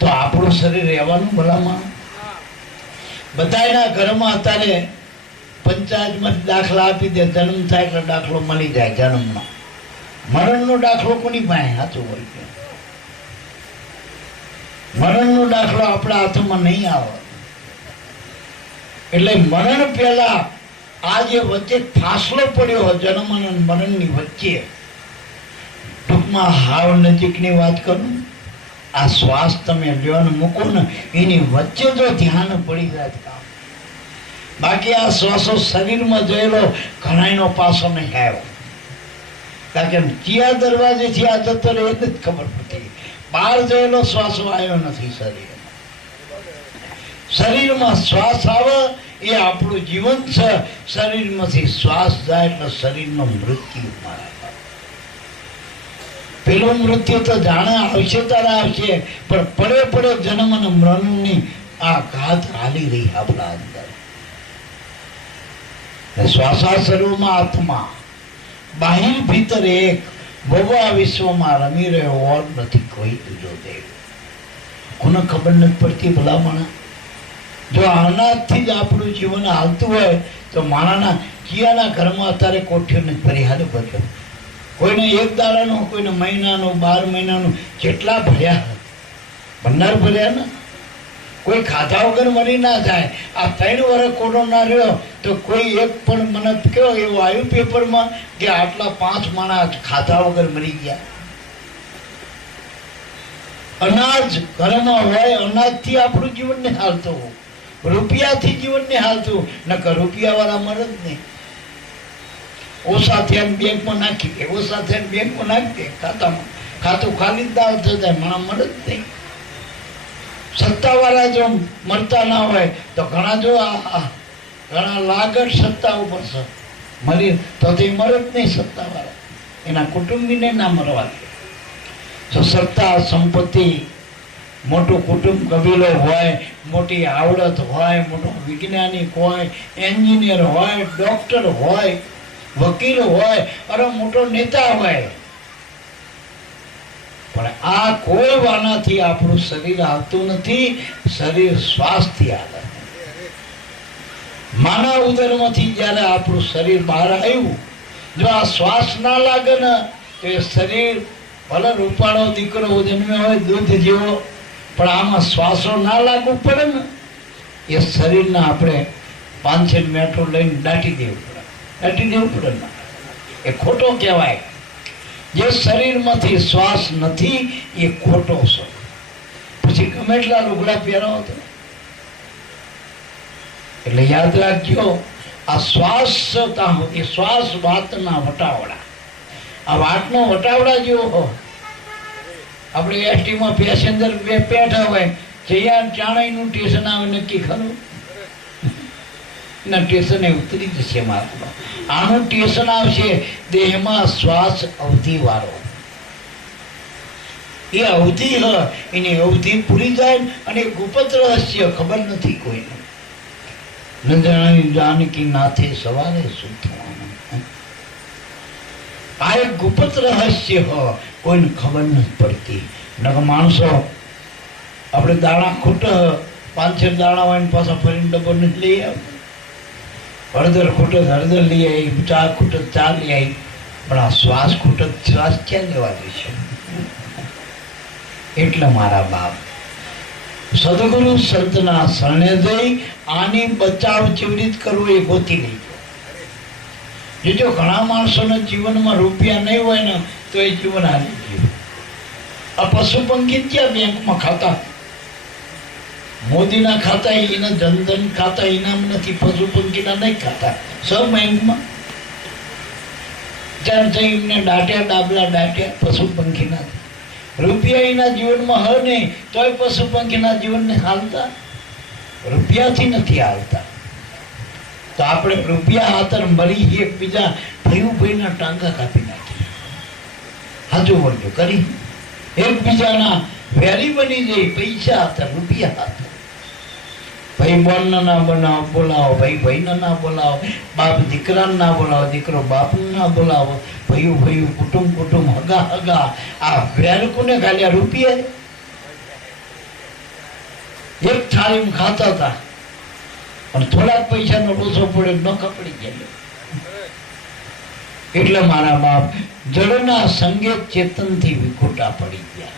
તો આપણું શરીર રહેવાનું ભલામાં? બધા એના ઘરમાં અત્યારે પંચાયતમાં દાખલા આપી દે, જન્મ થાય એટલે દાખલો મળી જાય જન્મનો. મરણનો દાખલો કોની પાસે? સાચું હોય છે, મરણનો દાખલો આપણા હાથમાં નહીં આવે. એટલે મરણ પહેલા આ જે વચ્ચે ફાસલો પડ્યો જન્મ અને મરણની વચ્ચે, ટૂંકમાં હાવ નજીકની વાત કરું, આ શ્વાસ તમે લ્યો ને મૂકો ને એની વચ્ચે જો ધ્યાન પડી જાય કામ. બાકી આ શ્વાસો શરીરમાં જોયેલો ઘણાયનો પાસો નહીં આવ્યો. કારણ કે કયા દરવાજેથી આ જતો રહે એ જ ખબર પડતી. બહાર જોયેલો શ્વાસો આવ્યો નથી શરીરમાં. શરીરમાં શ્વાસ આવે એ આપણું જીવન છે. શરીરમાંથી શ્વાસ જાય એટલે શરીરનું મૃત્યુ મારા. પેલું મૃત્યુ તો જાણે આવશે તારે આવશે, પણ પડે પડે જન્મ અને મરણની આ ઘાત હાલી રહી આપણા અંદર. શ્વાસા સ્વરૂપમાં આત્મા, બાહિર ભીતર એક, ભવા વિશ્વમાં રમી રહ્યો ઓર નથી કોઈ બીજો દેવ. કોને ખબર નથી પડતી ભલામણ? જો આનાથી જ આપણું જીવન હાલતું હોય તો માણાના કિયાના ઘરમાં અત્યારે કોઠીઓ નથી ભરી હાલ ભર્યો. કોઈને એક દાડાનું, કોઈને મહિનાનું, 12 મહિનાનું, જેટલા ભર્યા ભંડાર ભર્યા ને. કોઈ ખાધા વગર મરી ના જાય. આ 3 વર્ષ કોરોના રહ્યો તો કોઈ એક પણ મને કયો એવું આવ્યું પેપરમાં કે આટલા 5 માણસ ખાધા વગર મરી ગયા. અનાજ ઘરમાં હોય, અનાજથી આપણું જીવન ને હાલતું, રૂપિયાથી જીવન ને હાલતું. નકર રૂપિયા વાળા મરે જ નહીં. ઓછા થયા બેંકમાં નાખી દે, ઓછા થયા બેંકમાં નાખી દે, ખાતામાં ખાતું ખાલી દાવ થતા મને મળે જ નહીં. સત્તાવાળા જો મરતા ના હોય તો ઘણા જો ઘણા લાગત સત્તા ઉપર છે, મરી તો તે મરે જ નહીં સત્તાવાળા, એના કુટુંબીને ના મરવા દે. તો સત્તા સંપત્તિ, મોટું કુટુંબ કબીલો હોય, મોટી આવડત હોય, મોટો વૈજ્ઞાનિક હોય, એન્જિનિયર હોય, ડોક્ટર હોય, વકીલ હોય, અરે મોટો નેતા હોય, પણ આ કોઈ વાનાથી આપણું શરીર આવતું નથી. શરીર શ્વાસથી આવે. માનવ ઉદરમાંથી જ્યારે આપણું શરીર બહાર આવ્યું, જો આ શ્વાસ ના લાગે ને તો એ શરીર ભલે રૂપાળો દીકરો જન્મ્યો હોય દૂધ જેવો, પણ આમાં શ્વાસો ના લાગુ પડે ને એ શરીરને આપણે 5 મેટ્રો લઈને દાટી દેવું પડે ને. એ ખોટો કહેવાય. જે શરીરમાંથી શ્વાસ નથી એ ખોટો છે. પછી ગમે એટલા લુગડા પહેરાવો તો. એટલે યાદ રાખજો, આ શ્વાસ એ શ્વાસ વાતના વટાવડા. આ વાતનો વટાવડા જેવો હોય. આપણે એસટીમાં પેસેન્જર બેઠા હોય, જયા ચાણયનું સ્ટેશન આવે નક્કી ખરું ના, સ્ટેશને ઉતરી જશે મારું. આનું સ્ટેશન આવશે દેહમાં શ્વાસ અવધિ વાળો. એ અવધિ એની અવધિ પૂરી જાય અને ગુપ્ત રહસ્ય ખબર નથી કોઈને. ન જાણી જાનકી નાથે સવારે શું થવાનું. આ એક ગુપ્ત રહસ્ય કોઈને ખબર નથી પડતી. નકર માણસો આપણે દાણા ખૂટ 5-6 દાણા હોય ને પાછા ફરીને ડબ્બો નથી લઈ આવે. હળદર ખૂટ હળદર લઈ આવી, ચા ખૂટ ચા લઈ આવી, પણ આ શ્વાસ ખૂટ શ્વાસ ક્યાં લેવા જશે? એટલે મારા બાપ સદગુરુ સંતના શરણે જઈ આની બચાવ કેવી રીતે કરવો એ ગોતી લઈ ગયો. જો ઘણા માણસોના જીવનમાં રૂપિયા નહીં હોય ને તો એ જીવન હારી ગયું. આ પશુ પંખી ક્યાં બેંકમાં ખાતા? મોદીના ખાતા, એના જનધન ખાતા ઇનામ નથી, પશુ પંખીના નહીં ખાતા. સબ બેંકમાં ત્યાં જઈ એમને દાટ્યા, ડાબલા દાટ્યા પશુ પંખીના. રૂપિયા એના જીવનમાં હ નહીં તોય પશુ પંખીના જીવનને હાલતા. રૂપિયાથી નથી હાલતા. તો આપણે રૂપિયા હાથર મળી એકબીજા ભાઈના ટાંકા કાપી નાખીએ. હાજુ વળજો કરી એકબીજાના વેરી બની જાય. પૈસા હાથર, રૂપિયા હાથર. ભાઈ બોનને ના બનાવો બોલાવો, ભાઈ ના બોલાવો, બાપ દીકરાને ના બોલાવો, દીકરો બાપને ના બોલાવો, ભાઈ કુટુંબ હગા. આ વેર કોને ખાલી રૂપિયા? એક થાળીમાં ખાતા હતા અને થોડાક પૈસાનો લોચો પડે ન કપડી જાય. એટલે મારા બાપ જળના સંગે ચેતનથી વિખૂટા પડી ગયા.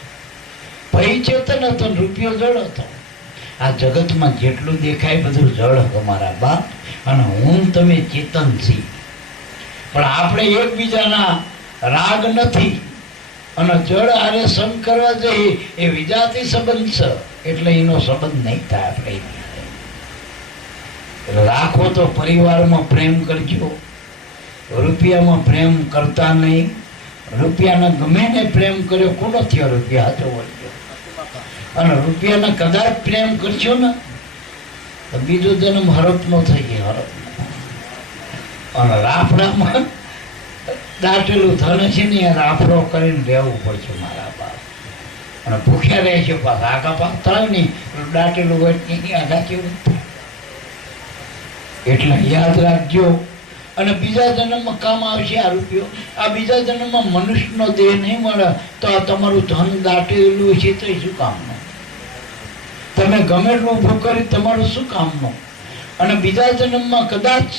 ભય ચેતન હતો, રૂપિયો જળ હતો. આ જગતમાં જેટલું દેખાય બધું જળ હતો મારા બાપ, અને હું તમે ચેતન છી. પણ આપણે એકબીજાના રાગ નથી અને જળ આરે સમ કરવા જઈએ એ વિજાતી સંબંધ છે, એટલે એનો સંબંધ નહીં થાય. આપણે રાખો તો પરિવારમાં પ્રેમ કરજો, રૂપિયામાં પ્રેમ કરતા નહીં. રૂપિયાને ગમે ને પ્રેમ કર્યો કોનો થયો? રૂપિયા હાથો વળ્યો. અને રૂપિયાને કદાચ પ્રેમ કરશો ને તો બીજો જન્મ હરપનો થઈ ગયો, હરપ. અને રાફડામાં દાટેલું ધન છે ને એ રાફડો કરીને રહેવું પડશે મારા બાપ. અને ભૂખ્યા રહે છે પાછા આગા પાક થાય નહીં, દાટેલું હોય આગા કેવું. એટલે યાદ રાખજો. અને બીજા જન્મમાં કામ આવશે આ રૂપિયો. આ બીજા જન્મમાં મનુષ્યનો દેહ નહીં મળે તો આ તમારું ધન દાટેલું છે તો શું કામનું? તમે ગમે એટલું ઊભું કરી તમારું શું કામનું? અને બીજા જન્મમાં કદાચ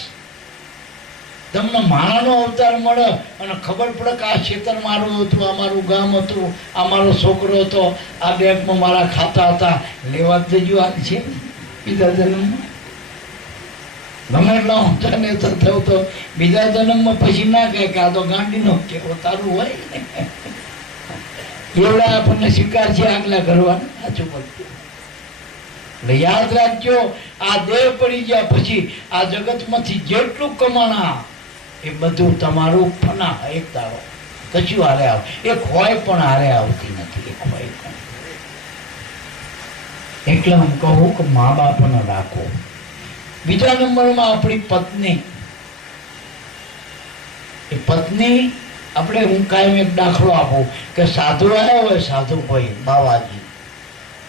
તમને માણાનો અવતાર મળે અને ખબર પડે કે આ ખેતર મારું હતું, આ મારું ગામ હતું, આ મારો છોકરો હતો, આ બેંકમાં મારા ખાતા હતા, લેવા જ જજો આ છે બીજા જન્મમાં. ગમે એટલા ઊંચા નેતા થયો તો બીજા જન્મમાં પછી ના કહે કે આ તો ગાંડીનો કેવો તારું હોય ને. એવડા આપણને સ્વીકાર છે આગલા કરવાના. સાચું બોલતું. એટલે યાદ રાખજો, આ દેહ પડી ગયા પછી આ જગતમાંથી જેટલું કમાણા એ બધું તમારું ફના એક દાડો કશું હારે આવે. એક હોય પણ હારે આવતી નથી, એક હોય પણ. એટલે હું કહું કે મા બાપને રાખો. બીજા નંબરમાં આપણી પત્ની. એ પત્ની આપણે, હું કાયમ એક દાખલો આપું કે સાધુ આવ્યા હોય, સાધુ ભાઈ બાવાજી,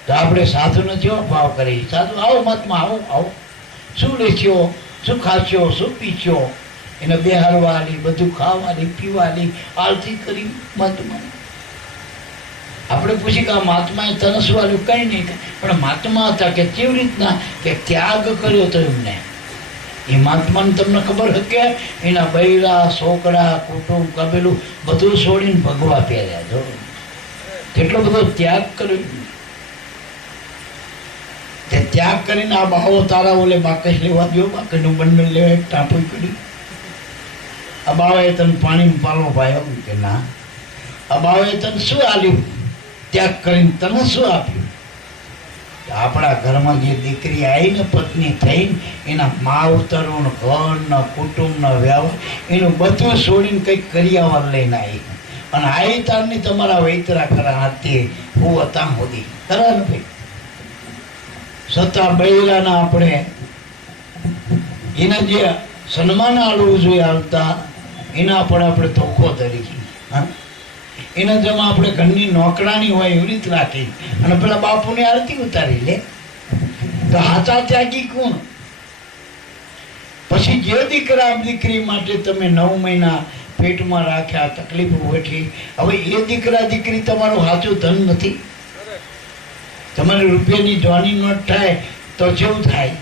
તો આપણે સાધુનો જેવો ભાવ કરીએ. સાધુ આવો મતમાં, આવો આવો, શું લેશો, શું ખાશો, શું પીશો, એને બેહારવાની, બધું ખાવાની, પીવાની, આરતી કરી મહાત્મા. આપણે પૂછી કે આ મહાત્માએ તને શું આવ્યું? કંઈ નહીં, પણ મહાત્મા હતા કે કેવી રીતના કે ત્યાગ કર્યો તો એમને. એ મહાત્માને તમને ખબર છે કે એના બૈરા, છોકરા, કુટુંબ, કબેલું બધું છોડીને ભગવા પહેર્યા. જો કેટલો બધો ત્યાગ કર્યો. તે ત્યાગ કરીને આ બાવો તારા ઓલે બાકસ લેવા ગયો, બાકસનું બંડલ લેવા એક ટાંપુ કર્યું. આ બાવાએ તને પાણીમાં પાલો પાયો કે ના? આ બાવાએ તને શું આલ્યું? ત્યાગ કરીને તને શું આપ્યું? આપણા ઘરમાં જે દીકરી આવીને પત્ની થઈને એના માવતરનું, ઘરના, કુટુંબના વ્યવહાર એનું બધું છોડીને કંઈક કરિયાવર લઈને આવી. અને આવી તારની તમારા વૈતરા કરા હાથે હું હતા મોદી ખરા ને ભાઈ. છતાં બૈરાના આપણે એને જે સન્માન આલવું જોઈએ આવતા એના પણ આપણે ધોખો ધરી. હા, એના જેમાં આપણે ઘરની નોકરાણી હોય એવી રીતે રાખી અને પેલા બાપુની આરતી ઉતારી લે. તો હાચા ત્યાગી કોણ? પછી જે દીકરા દીકરી માટે તમે 9 મહિના પેટમાં રાખ્યા, તકલીફ વેઠી, હવે એ દીકરા દીકરી તમારું સાચું ધન નથી. તમારે રૂપિયાની જોની નોટ થાય તો જેવું થાય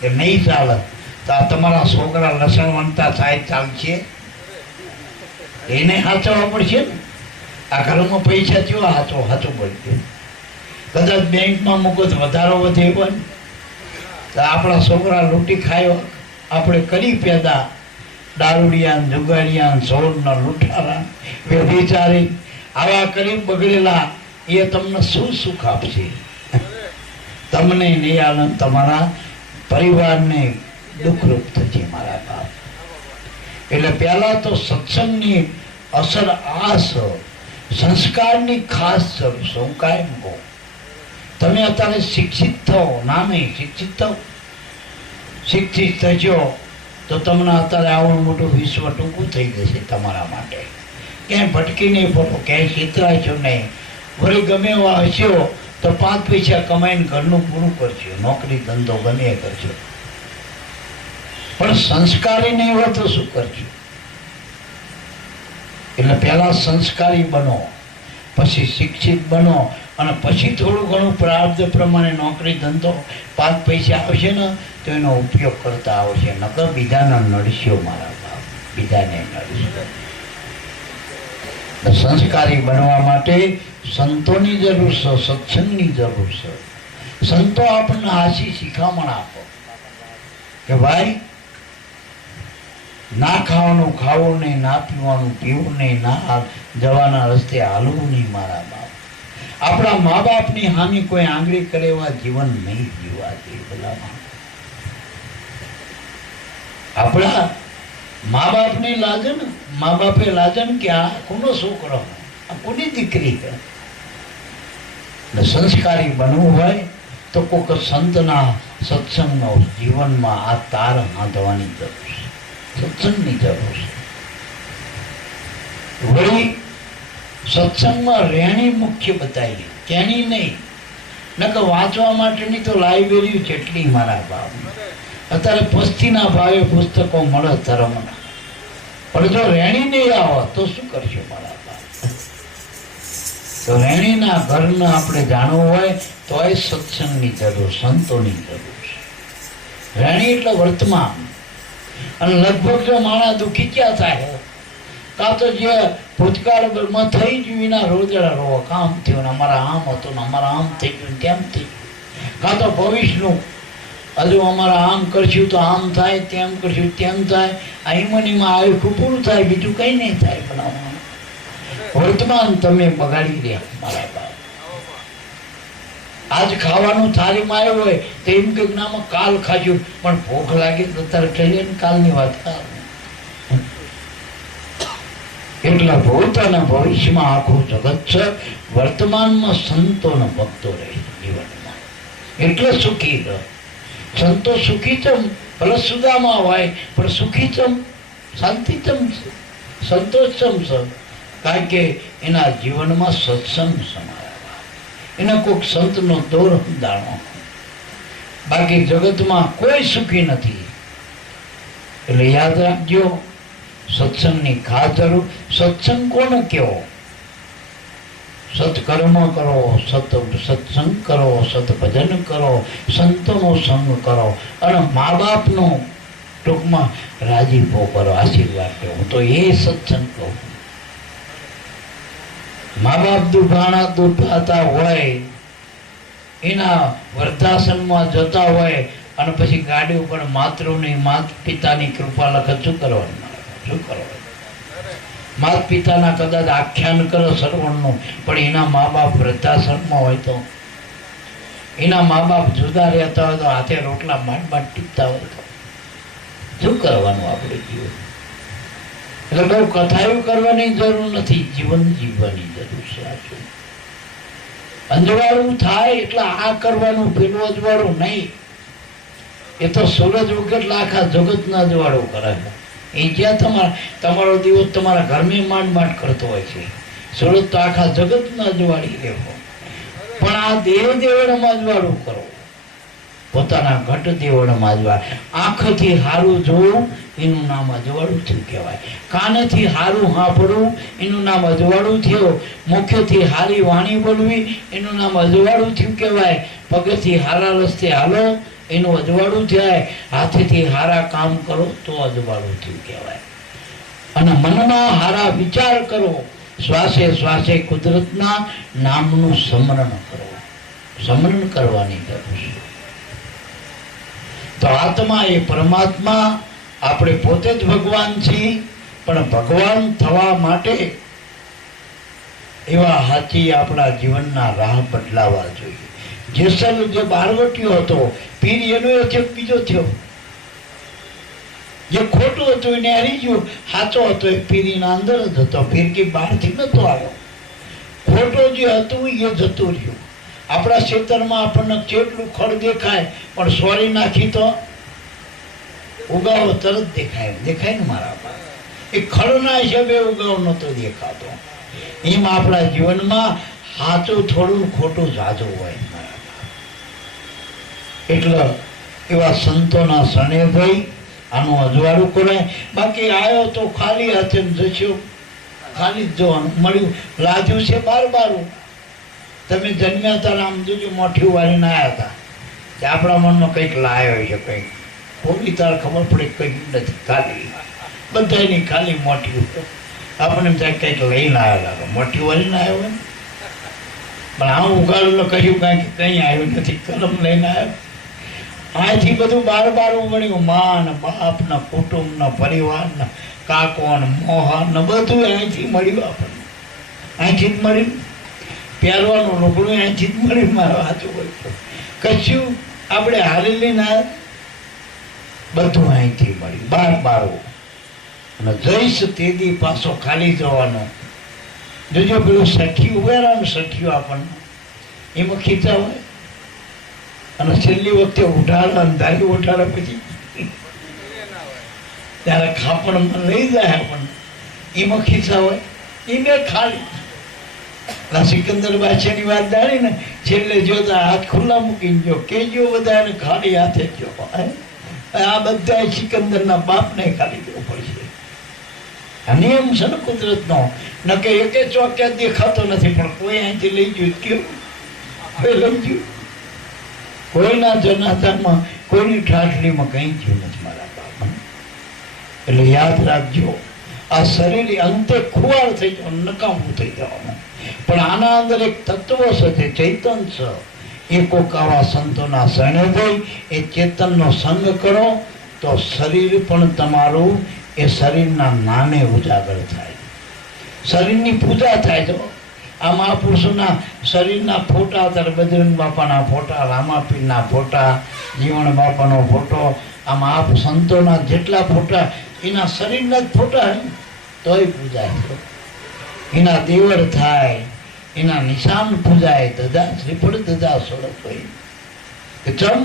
કે નહીં ચાલે. તો આ તમારા છોકરા લસણ વણતા થાય ચાલશે? એને સાચવવા પડશે ને. આ ઘરમાં પૈસા થયો સાચું બોલજો. કદાચ બેંકમાં મૂકો તો વધારો વધે પણ તો આપણા છોકરા લૂંટી ખાયો. આપણે કરી પેદા દારૂડિયા, જુગાડિયા, સોળના લૂંટારા, વ્યભિચારી આવા કરી બગડેલા એ તમને શું સુખ આપશે? તમને નહીં આનંદ, તમારા પરિવારને દુઃખરૂપ થશે મારા બાપ. એટલે પહેલા તો સત્સંગની અસર આ છે, સંસ્કારની ખાસ જરૂર. શું કાયમ કહો તમે અત્યારે શિક્ષિત થાઓ, નામે શિક્ષિત થાઓ. શિક્ષિત થશો તો તમને અત્યારે આવડું મોટું વિશ્વ ટૂંકું થઈ જશે તમારા માટે. ક્યાંય ભટકી નહીં પડો, ક્યાંય છેતરાશો નહીં. વળી ગમે એવા હશો તો 5 પૈસા કમાઈને ઘરનું પૂરું કરશો, નોકરી ધંધો ગમે એ કરશો. પણ સંસ્કારી નહીં હોય તો શું કરશો? એટલે પહેલા સંસ્કારી બનો, પછી શિક્ષિત બનો, અને પછી થોડું ઘણું પ્રારબ્ધ પ્રમાણે નોકરી ધંધો 5 પૈસા આવશે ને તો એનો ઉપયોગ કરતા આવશે, નકર બીજાના નડશો મારા બાપ, બીજાને નડશો. સંસ્કારી બનવા માટે સંતોની જરૂર છે, સત્સંગની જરૂર છે. સંતો આપણને આશી શિખામણ આપો કે ભાઈ ના ખાવાનું ખાવું નહીં, ના પીવાનું પીવું નહીં, ના જવાના રસ્તે હાલવું નહીં મારા બાપ. આપણા મા બાપની હાનિ કોઈ આંગળી કરે એવા જીવન નહીં જીવવા દે ભલામાં. આપણા મા બાપની લાજન, મા બાપે લાજન કે આ કોનો છોકરો, આ કોની દીકરી છે. સંસ્કારી બનવું હોય તો કોઈક સંતના સત્સંગનો જીવનમાં આ તાર હાંધવાની જરૂર છે, સત્સંગની જરૂર છે. વળી સત્સંગમાં રહેણી મુખ્ય બતાવી, કેણી નહીં. નકર વાંચવા માટેની તો લાઇબ્રેરી જેટલી મારા બાપ. અત્યારે પસ્તીના ભાવે પુસ્તકો મળે ધર્મના, પણ જો રહેણી નહીં આવો તો શું કરશો મારા બાપ. તો રહેણીના ઘરને આપણે જાણવું હોય તો એ સત્સંગની જરૂર, સંતોની જરૂર છે. રહેણી એટલે વર્તમાન. અને લગભગ જો માણસ દુઃખી ક્યાં થાય, કાં તો જે ભૂતકાળમાં થઈ ગયું એના રોદડા રોવા, કામ થયું ને અમારા આમ હતું ને અમારા આમ થઈ ગયું તેમ થઈ ગયું, કાં તો ભવિષ્યનું હજુ અમારા આમ કરશું તો આમ થાય, તેમ કરશું તેમ થાય, આઈમનીમાં આયુષ્ય પૂરું થાય, બીજું કંઈ નહીં થાય. બનાવવાનું વર્તમાન તમે બગાડી રહ્યા મારા બાપ. આજ ખાવાનું થાળીમાં આવ્યું હોય તો એમ કંઈક નામાં કાલ ખાજું, પણ ભૂખ લાગે તો તારે કહીએ ને કાલની વાત કર. એટલા ભૂત અને ભવિષ્યમાં આખું જગત છે. વર્તમાનમાં સંતો ને ભક્તો રહે જીવનમાં, એટલે સુખી રહે. સંતો સુખી ચમ ભલે સુદામાં હોય, પણ સુખી ચમ, શાંતિ ચમ, સંતોષ ચમ છે. કારણ કે એના જીવનમાં સત્સંગ સમાયા, એને કોઈક સંતનો દોર દાણો. બાકી જગતમાં કોઈ સુખી નથી. એટલે યાદ રાખજો, સત્સંગની ખાસ જરૂર. સત્સંગ કોને કેવો? સત્કર્મ કરો, સત્સંગ કરો, સત્ભજન કરો, સંતોનો સંગ કરો અને મા બાપનો ટૂંકમાં રાજીપો કરો, આશીર્વાદ કરો. હું તો એ સત્સંગ કહું. મા બાપ દુભાતા હોય, એના વૃદ્ધાશ્રમમાં જતા હોય અને પછી ગાડી ઉપર માતૃની માત પિતાની કૃપા લખે, શું કરવાનું? શું કરવાનું? માત પિતાના કદાચ આખ્યાન કરો સરવણનું, પણ એના મા બાપ વૃદ્ધાશ્રમમાં હોય તો, એના મા બાપ જુદા રહેતા હોય તો હાથે રોટલા માંડ માંડ ટીપતા હોય તો શું કરવાનું આપણે જીવન? એટલે બહુ કથાયું કરવાની જરૂર નથી, જીવન જીવવાની જરૂર છે. સાચું અંજવાળું થાય એટલે આ કરવાનું, પેલું અજવાળું નહીં. એ તો સૂરજ ઉગે એટલે આખા જગતના અજવાળું કરે. એ જ્યાં તમારો દિવસ તમારા ઘરમાં માંડ માંડ કરતો હોય છે, સૂરજ તો આખા જગતના અજવાળી રહેવો. પણ આ દેવ દેવળમાં અજવાળું કરો, પોતાના ઘટ દેવળમાં અજવાળ. આંખથી હારું જોવું એનું નામ અજવાળું થયું કહેવાય. કાનથી હારું સાંભળવું એનું નામ અજવાળું થયું. મુખથી હારી વાણી બોલવી એનું નામ અજવાળું થયું કહેવાય. પગથી હારા રસ્તે હાલો એનું અજવાળું થાય. હાથથી હારા કામ કરો તો અજવાળું થયું કહેવાય. અને મનમાં હારા વિચાર કરો, શ્વાસે શ્વાસે કુદરતના નામનું સ્મરણ કરો. સ્મરણ કરવાની જરૂર છે. તો આત્મા એ પરમાત્મા, આપણે પોતે જ ભગવાન છીએ, પણ ભગવાન થવા માટે એવા હાથી આપણા જીવનના રાહ બદલાવા જોઈએ. જેસલ જે બારવટીયો હતો, પીર એનો થયો, બીજો થયો. જે ખોટું હતું એને હરી ગયું, સાચો હતો એ પીરીના અંદર જ હતો. પીર કે બહારથી નતો આવ્યો. ખોટો જે હતું એ જતું રહ્યું. આપણા ક્ષેત્રમાં આપણને કેટલું ખડ દેખાય, પણ સોરી નાખી તો ઉગાવો તરત દેખાય. દેખાય ને મારા બાપ? એ ખડના હિસાબે ઉગાવ નતો દેખાતો. એમ આપણા જીવનમાં સાચું થોડું, ખોટું ઝાઝું હોય. એટલે એવા સંતોના શરણે થઈ આનું અજવાળું કરે. બાકી આવ્યો તો ખાલી હાથે જશો, ખાલી જ જોવાનું મળ્યું. લાજ્યું છે બાર બારું, તમે જન્મ્યા હતા આમ જોજો મોઠી વાળીને આવ્યા હતા કે આપણા મનમાં કંઈક લાયો છે કંઈક કોની તાર ખબર પડે કંઈક નથી ખાલી બધાની ખાલી મોઠી આપણને એમ થાય કંઈક લઈને આવ્યા મોઠી વાળીને આવ્યો હોય પણ આ ઉગાડેલો કહ્યું કાંઈ કંઈ આવ્યું નથી કલમ લઈને આવ્યો અહીંથી બધું બાર મળ્યું મા ને બાપ ને કુટુંબ ને પરિવાર ને કાકો ને મોહન ને બધું અહીંથી મળ્યું આપણને અહીંથી જ મળ્યું પહેરવાનું રોકડું અહીંથી જ મળ્યું મારો હાથું હોય કશું આપણે હારી લઈને બધું અહીંથી મળ્યું બાર અને જઈશ તેદી પાછો ખાલી જવાનો જોજો પેલું સખી ઉભેરા ને સખીઓ આપણને એમાં ખીચા હોય અને છેલ્લી વખતે ઉઠાડે અંધારી ઉઠાડે પછી ત્યારે ખાપણમાં લઈ જાય આપણને એમાં ખીચા હોય એને ખાલી સિકંદર બાદશાહની વાત જાણી ને છેલ્લે જોતા હાથ ખુલ્લા મૂકીને જો કેજો બધાને ખાલી હાથે જો આ બધા સિકંદરના બાપને ખાલી જવું પડશે આ નિયમ છે ને કુદરતનો ન કે એકે ચોક્યા દેખાતો નથી પણ કોઈ અહીંથી લઈ ગયું કેવું કોઈ લઈ ગયું કોઈના જનાધામાં કોઈની ઠાઠડીમાં કંઈ ગયું નથી મારા બાપ એટલે યાદ રાખજો આ શરીર અંતે ખુવાડ થઈ જવાનું નકામું થઈ જવાનું પણ આના અંદર એક તત્વ છે તે ચૈતન છે એ કોક આવા સંતોના શરણે થઈ એ ચેતનનો સંગ કરો તો શરીર પણ તમારું એ શરીરના નામે ઉજાગર થાય શરીરની પૂજા થાય તો આ મહાપુરુષોના શરીરના ફોટા ત્યારે બજરંગ બાપાના ફોટા રામાપીરના ફોટા જીવણ બાપાનો ફોટો આ મહાસંતોના જેટલા ફોટા એના શરીરના જ ફોટા તોય પૂજાય એના દેવર થાય એના નિશાન પૂજાય દદા શ્રીફળ દદા સોળખ હોય ચમ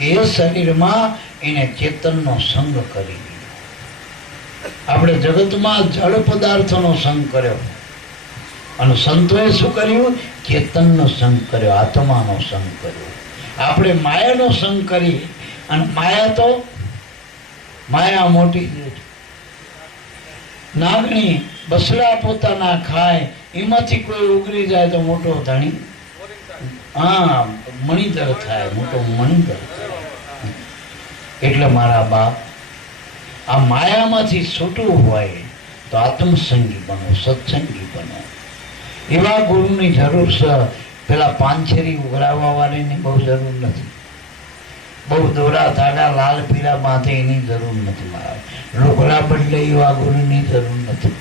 એ શરીરમાં એને ચેતનનો સંગ કરી આપણે જગતમાં જળ પદાર્થોનો સંગ કર્યો અને સંતોએ શું કર્યું ચેતનનો સંગ કર્યો આત્માનો સંગ કર્યો આપણે માયાનો સંગ કરી અને માયા મોટી નાગણી બસડા પોતાના ખાય એમાંથી કોઈ ઉગરી જાય તો મોટો ધણી મણિધર થાય મોટો મણિધર થાય એટલે મારા બાપ આ માયામાંથી છૂટવું હોય તો આત્મસંગી બનો સત્સંગી બનો એવા ગુરુની જરૂર છે પેલા પાંછેરી ઉઘરાવવા વાળીની બહુ જરૂર નથી બહુ દોરા ધાડા લાલ પીળા માથે એની જરૂર નથી મારા લુગડા બદલે એવા ગુરુની જરૂર નથી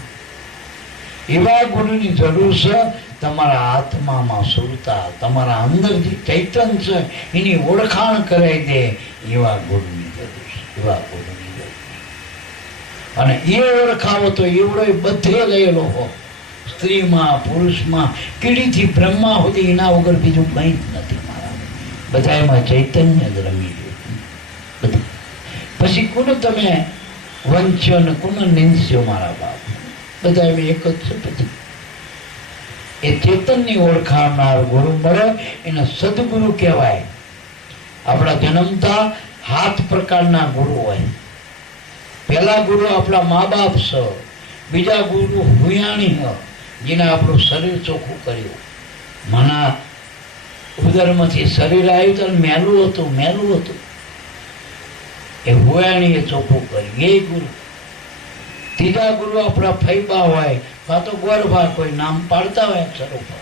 એવા ગુરુની જરૂર છે તમારા આત્મામાં સુરતા તમારા અંદર જે ચૈતન છે એની ઓળખાણ કરાવી દે એવા ગુરુની જરૂર છે એવા ગુરુની જરૂર અને એ ઓળખાવો તો એવડો બધે ગયેલો હો સ્ત્રીમાં પુરુષમાં કીડીથી બ્રહ્મા સુધી એના વગર બીજું કંઈ જ નથી મારા બધામાં ચૈતન્ય જ રમી ગયું બધું પછી કોને તમે વંચ્યો ને કોને નિંદ્યો મારા બાપ બધા એક જ છે પછી એ ચેતનની ઓળખાણનાર ગુરુ મળે એને સદગુરુ કહેવાય આપણા જન્મતા 7 પ્રકારના ગુરુ હોય પહેલા ગુરુ આપણા મા બાપ છે બીજા ગુરુ હુયાણી હ જેને આપણું શરીર ચોખ્ખું કર્યું મના ઉદરમાંથી શરીર આવ્યું તો મેલું હતું એ હુયાણીએ ચોખ્ખું કર્યું એ ગુરુ ત્રીજા ગુરુ આપણા ફૈબા હોય કાં તો ગોરભા કોઈ નામ પાડતા હોય અક્ષરો પર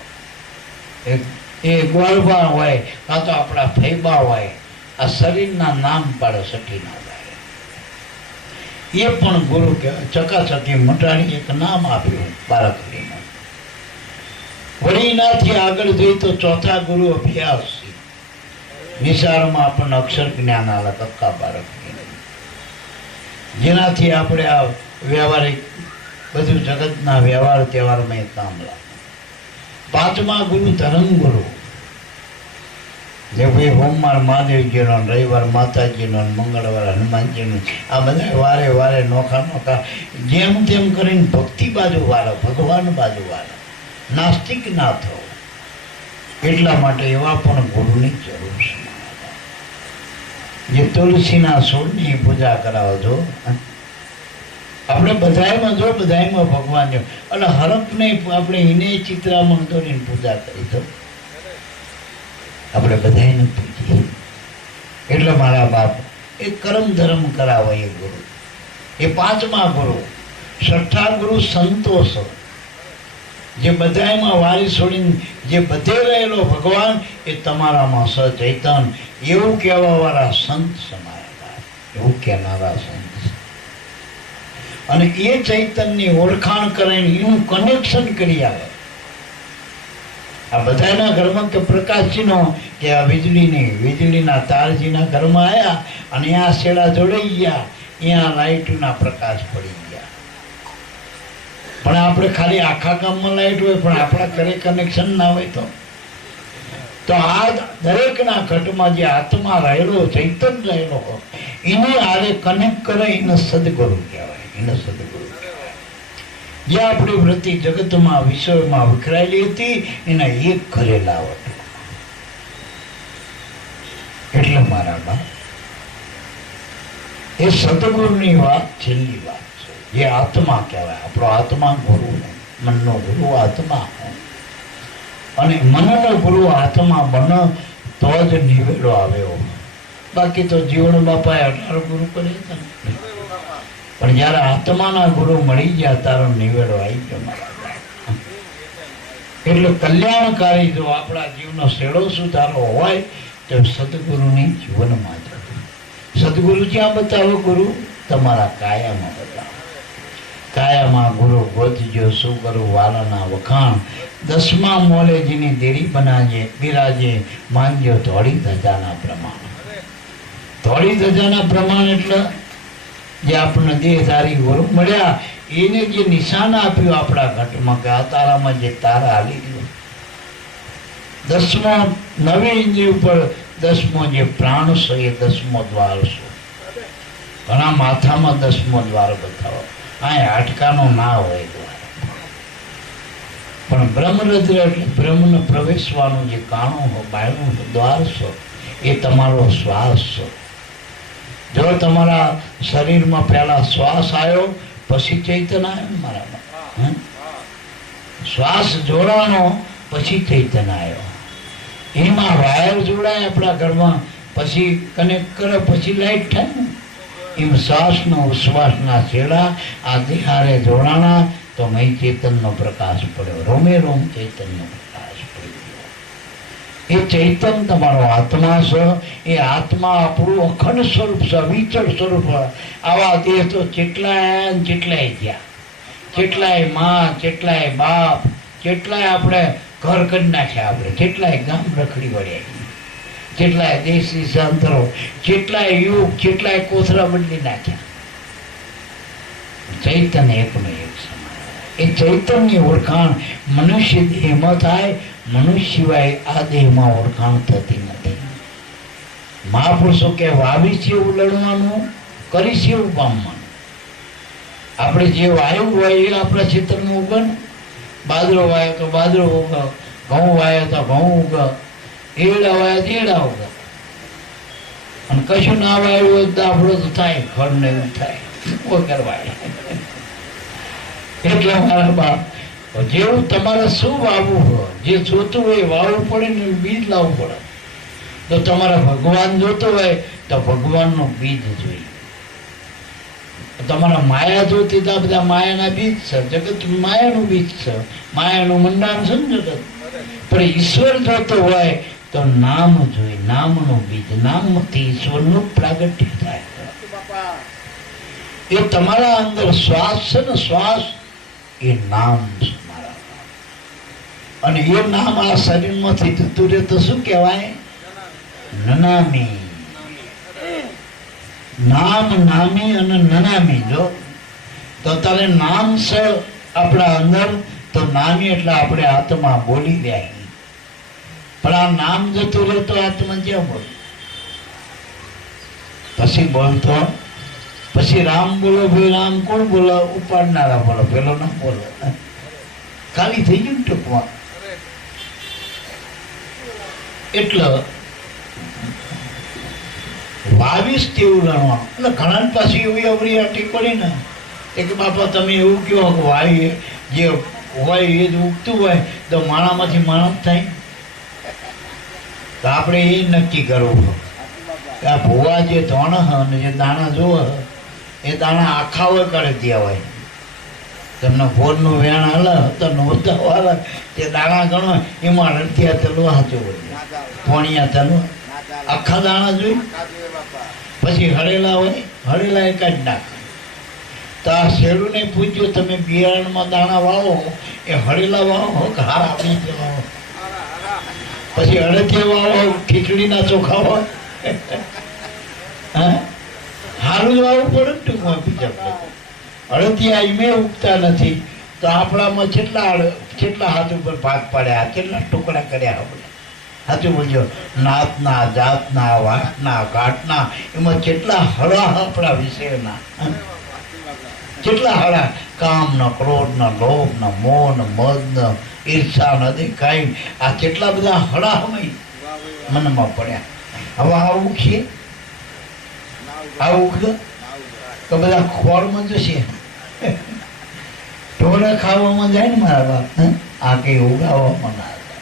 એ ગોરભા હોય કાં તો આપણા ફૈબા હોય આ શરીરના નામ પાડે સખીના હોય એ પણ ગુરુ કહેવાય ચકાચકી મટાડી એક નામ આપ્યું બાળકડીમાં વળી એનાથી આગળ જઈ તો ચોથા ગુરુ અભ્યાસ નિશાળમાં આપણને અક્ષર જ્ઞાન આલે કક્કા બાળક જેનાથી આપણે આ વ્યવહારિક બધું જગતના વ્યવહાર તહેવારમાં એ કામ લાગે પાંચમા ગુરુ ધર્મ ગુરુ જે ભાઈ સોમવાર મહાદેવજીનો રવિવાર માતાજીનો મંગળવાર હનુમાનજીનો આ બધા વારે વારે નોખા જેમ તેમ કરીને ભક્તિ બાજુ વાળા ભગવાન બાજુ વાળા નાસ્તિક ના થવો એટલા માટે એવા પણ ગુરુની જરૂર છે જે તુલસીના છોડની પૂજા કરાવો છો આપણે બધામાં ભગવાન જો અને હરપને આપણે એને ચિત્રામણ કરીને પૂજા કરી તો આપણે બધાને પૂજીએ. એટલે મારા બાપ એ કરમ ધર્મ કરાવે એ ગુરુ, એ પાંચમા ગુરુ. છઠ્ઠા ગુરુ સંતોષ, જે બધામાં વારી છોડીને જે બધે રહેલો ભગવાન એ તમારામાં સચૈતન, એવું કહેવા વાળા સંત સમાયા, એવું કહેનારા સંત. અને એ ચૈતનની ઓળખાણ કરીને એનું કનેક્શન કરી આવે. આ બધાના ઘરમાં કે પ્રકાશજીનો કે આ વીજળીના તારજીના ઘરમાં આવ્યા અને આ શેડા જોડાઈ ગયા, અહીંયા લાઇટના પ્રકાશ પડી ગયા. પણ આપણે ખાલી આખા ગામમાં લાઇટ હોય પણ આપણા ઘરે કનેક્શન ના હોય તો આ દરેકના ઘટમાં જે આત્મા રહેલો, ચૈતન રહેલો એને આરે કનેક્ટ કરે, એને સદગુરુ કહેવાય. એને સદગુરુ જે આપણી વૃત્તિ જગતમાં વિશ્વમાં વિખરાયેલી હતી એના એક ઘરે લાવટ. એટલે મારા બા એ સદગુરુની વાત છેલ્લી વાત છે. જે આત્મા કહેવાય, આપણો આત્મા ગુરુ, મનનો ગુરુ આત્મા, અને મનનો ગુરુ આત્મા બને તો જ નિવેડો આવ્યો. બાકી તો જીવન બાપાએ 18 ગુરુ કર્યા હતા, પણ જયારે આત્માના ગુરુ મળી ગયા તારો નિવેડો આવી ગયો મારા. એટલે કલ્યાણકારી જો આપણા જીવનો શેડો સુધારો હોય તો સદગુરુની જીવનમાં જ. સદગુરુ ક્યાં બતાવો? ગુરુ તમારા કાયામાં બતાવો. કાયામાં ગુરુ ગોતજો, શું કરું વાલાના વખાણ. 10મા મોલેજીની દેરી બનાજે બિરાજે, માંગ્યો ધોળી ધજાના પ્રમાણ. ધોળી ધજાના પ્રમાણ એટલે જે આપણને દેહધારી ગુરુ મળ્યા એને જે નિશાન આપ્યું આપણા ઘટમાં કે આ તારામાં જે તારા હાલી ગયો. 10મો નવી ઇન્દ્રિય ઉપર 10મો જે પ્રાણ છે એ 10મો દ્વાર છે. ઘણા માથામાં 10મો દ્વાર બતાવો, આ હાડકાનો ના હોય દ્વાર, પણ બ્રહ્મરદ્ર એટલે બ્રહ્મને પ્રવેશવાનું જે કાણું બાયણું દ્વાર છે એ તમારો શ્વાસ છે. જો તમારા શરીરમાં પહેલા શ્વાસ આવ્યો પછી ચૈતન આવ્યો મારામાં. શ્વાસ જોડાણો પછી ચૈતન આવ્યો. એમાં વાયર જોડાય આપણા ઘરમાં, પછી કનેક્ટ કરે પછી લાઈટ થાય ને. એમ શ્વાસનો ઉશ્વાસના છેડા આ દેહારે જોડાણા તો મય ચેતનનો પ્રકાશ પડ્યો, રોમે રોમ ચૈતનનો પ્રકાશ પડ્યો. એ ચૈતન તમારો આત્મા છે. એ આત્મા આપણું અખંડ સ્વરૂપ છે, વિચળ સ્વરૂપ. આવા દેહ તો કેટલાય કેટલાય ગયા, કેટલાય માં, કેટલાય બાપ, કેટલાય આપણે ઘર કરી નાખ્યા, આપણે કેટલાય ગામ રખડી વળ્યા, કેટલાય દેશી સંતરો, કેટલાય યુગ, કેટલાય કોથરા બદલી નાખ્યા. ચૈતન એકનો એક સમાન. એ ચૈતનની ઓળખાણ મનુષ્ય દેહમાં થાય, મનુષ્ય સિવાય આ દેહમાં ઓળખાણ થતી નથી. મહાપુરુષો કે વાવી છે એવું લડવાનું, કરી છે એવું પામવાનું. આપણે જે વાયુ હોય એ આપણા ક્ષેત્રમાં ઉગે ને. બાજરો વાયો તો બાજરો ઉગે, ઘઉં વાયો તો ઘઉં ઉગે, એડા વાયા તો એડા ઉગે. અને કશું ના વાયું હોય તો આપણો તો થાય, ઘર ને એવું થાય વગર વાય. એટલે મારા બાપ જેવું તમારે શું વાવવું હોય, જે જોતું હોય વાવવું પડે ને બીજ લાવવું પડે. તો તમારે ભગવાન જોતો હોય તો ભગવાનનું બીજ જોઈએ. તમારા માયા જોતી તો બધા માયાના બીજ છે, જગત માયાનું બીજ છે, માયાનું મંડાણ છે ને જગત. પણ ઈશ્વર જોતો હોય તો નામ જોઈએ, નામનું બીજ. નામથી ઈશ્વરનું પ્રાગટ્ય થાય. એ તમારા અંદર શ્વાસ છે ને, શ્વાસ એ નામ છે મારા. અને એ નામ આ શરીરમાંથી જતું રહે તો શું કહેવાય? નનામી. નામ નામી અને નનામી. જો તો તારે નામ છે આપણા અંદર તો નામી એટલે આપણે આત્મા બોલી રહ્યા. પણ આ નામ જતું રહે તો આત્મા ક્યાં બોલે? પછી બોલતો પછી રામ બોલો, ભાઈ રામ કોણ બોલો? ઉપાડનારા બોલો, પેલો ના બોલો. ખાલી થઈ ગયું ટૂંકમાં. એટલે 22 તેવું લણવાનું. એટલે ઘણા પાછી એવી અવરી આટી પડી ને કે બાપા તમે એવું કહો કે વાયુ જે હોય એ જ ઉગતું હોય તો માણામાંથી માણસ થાય. તો તો આપણે એ નક્કી કરવું કે આ ભૂવા જે ધોણ અને જે દાણા જોવે એ દાણા આખા હોય કરી દે હોય. તમને ફોરનું વેણ હાલે તો નોરતા વાળા તે દાણા ગણો એમાં રણથિયા તલવા સાચું હોય, પોણિયા તલવા આખા દાણા જોઈ. પછી હળેલા હોય, હળેલા એ કાઢી નાખે. તો આ શેરુને પૂછ્યું તમે બિયારણમાં દાણા વાવો એ હળેલા વાવો કે હારા બીજ વાવો? પછી અડદિયા વાવો ખીચડીના ચોખા હોય? હા, હારું જ વાવવું પડે ને ટૂંકમાં. બીજા અડદિયા એમે ઉગતા નથી તો આપણામાં કેટલા હાથ ઉપર ભાગ પાડ્યા, કેટલા ટુકડા કર્યા આપણે. સાચું બોલજો. નાતના, જાતના, વાટના, ઘાટના એમાં કેટલા હળા આપણા વિષયના, કેટલા હળા. કામ ન, ક્રોધ ન, લોભ ન, મોહ ન, મદ ન, ઈર્ષા ન, દેખાય આ કેટલા બધા હળા મનમાં પડ્યા. હવે આવું છે, આવું તો બધા ખોળમાં જશે, ઢોરા ખાવામાં જાય ને મારા બાપ. આ કઈ ઉગાવવામાં ના જાય.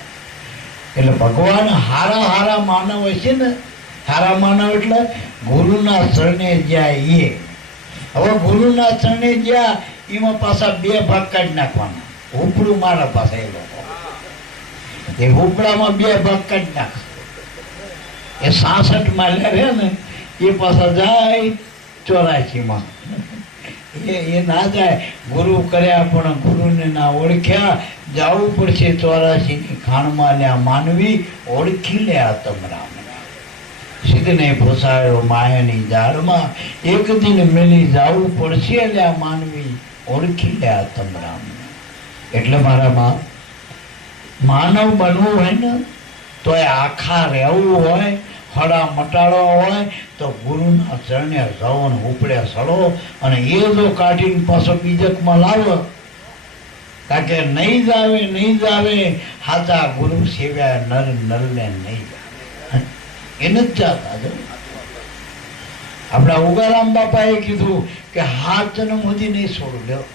એટલે ભગવાન હારા હારા માનવ હશે ને, હારા માનવ એટલે ગુરુના શરણે જાય એ. હવે ગુરુના શરણે જ્યાં એમાં પાછા બે ભાગ કાઢી નાખવાના. ઉપડું મારા પાસે એ લોકો એ ઉપડામાં બે ભાગ કાઢી નાખે. એ 66 માલ્યા રહે ને એ પાછા જાય 84માં. એ ના જાય. ગુરુ કર્યા પણ ગુરુને ના ઓળખ્યા. જવું પડશે 84ની ખાણમાં લ્યા માનવી, ઓળખી લે આતમરામ. સિદ્ધને પોસાયો માયાની જાળમાં, એક દિન મેલી જવું પડશે લ્યા માનવી, ઓળખી લે આતમરામ. એટલે મારા માનવ બનવું હોય ને તો એ આખા રહેવું હોય, હળા મટાડો હોય તો ગુરુના ચરણે રવો ને ઉપડે સડો. અને એ જો કાઢીને પાછો બીજકમાં લાવો, કારણ કે નહીં જાવે હાથા ગુરુ સેવ્યા નર નરને નહીં જાવે. એને જ જાતા જો. આપણા ઉગારામ બાપાએ કીધું કે 7 જન્મ સુધી નહીં છોડું લ્યો.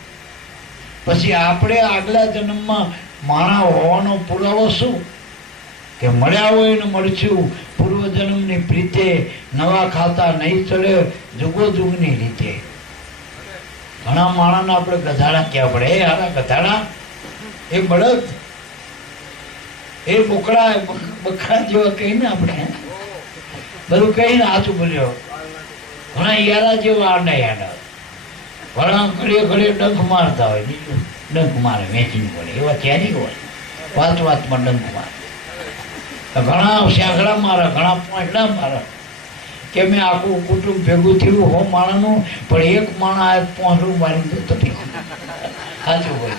પછી આપણે આગલા જન્મમાં માણા હોવાનો પુરાવો શું? કે મળ્યા હોય ને મળશું પૂર્વજન્મની પ્રીતે, નવા ખાતા નહીં ચડે જુગોજુગની રીતે. ઘણા માણસને આપણે ગધાડા કહેવા પડે. એ હારા ગધાડા, એ બળદ, એ બોકડા બકરા જેવા કહીને આપણે બધું કહીને હાથું બોલ્યો. ઘણા યારા જેવા આડા યાડા, ઘણા ઘડીએ ઘડીએ ડંખ મારતા હોય. બીજું ડંખ મારે વેચીને પડે એવા ક્યાંય હોય. વાતમાં ડંખ મારે. ઘણા શેંકડા મારે, ઘણા પોંચડા મારે. કે મેં આખું કુટુંબ ભેગું થયું હો માણસનું, પણ એક માણસ પોંચડું મારી જતો સાચું હોય.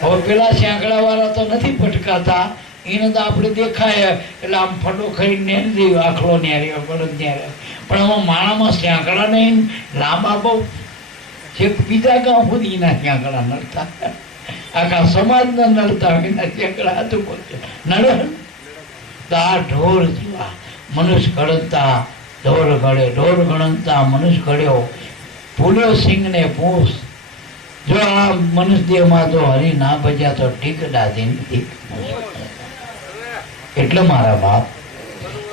હવે પેલા શેંકડા વાળા તો નથી ભટકાતા, એને તો આપણે દેખાય એટલે આમ ફટો ખાઈ નેરી દઈએ, આખલો નેર્યો, બળદ નેર્યો. પણ હવે માણામાં શેંકડા નહીં, લાંબા બહુ છેક બીજા ગામ સુધી એના શેંકડા નડતા, આખા સમાજના નડતા એના શેંકડા હતું બોલશે નડે. તો આ ઢોર જેવા મનુષ્ય ઘડતા ઢોર ઘડે, ઢોર ગણતા મનુષ્ય ઘડ્યો, ભૂલ્યો સિંહને પૂછ. જો આ મનુષ્ય દેહમાં તો હરી ના ભજ્યા તો ઠીક દાદી ઠીક. એટલે મારા બાપ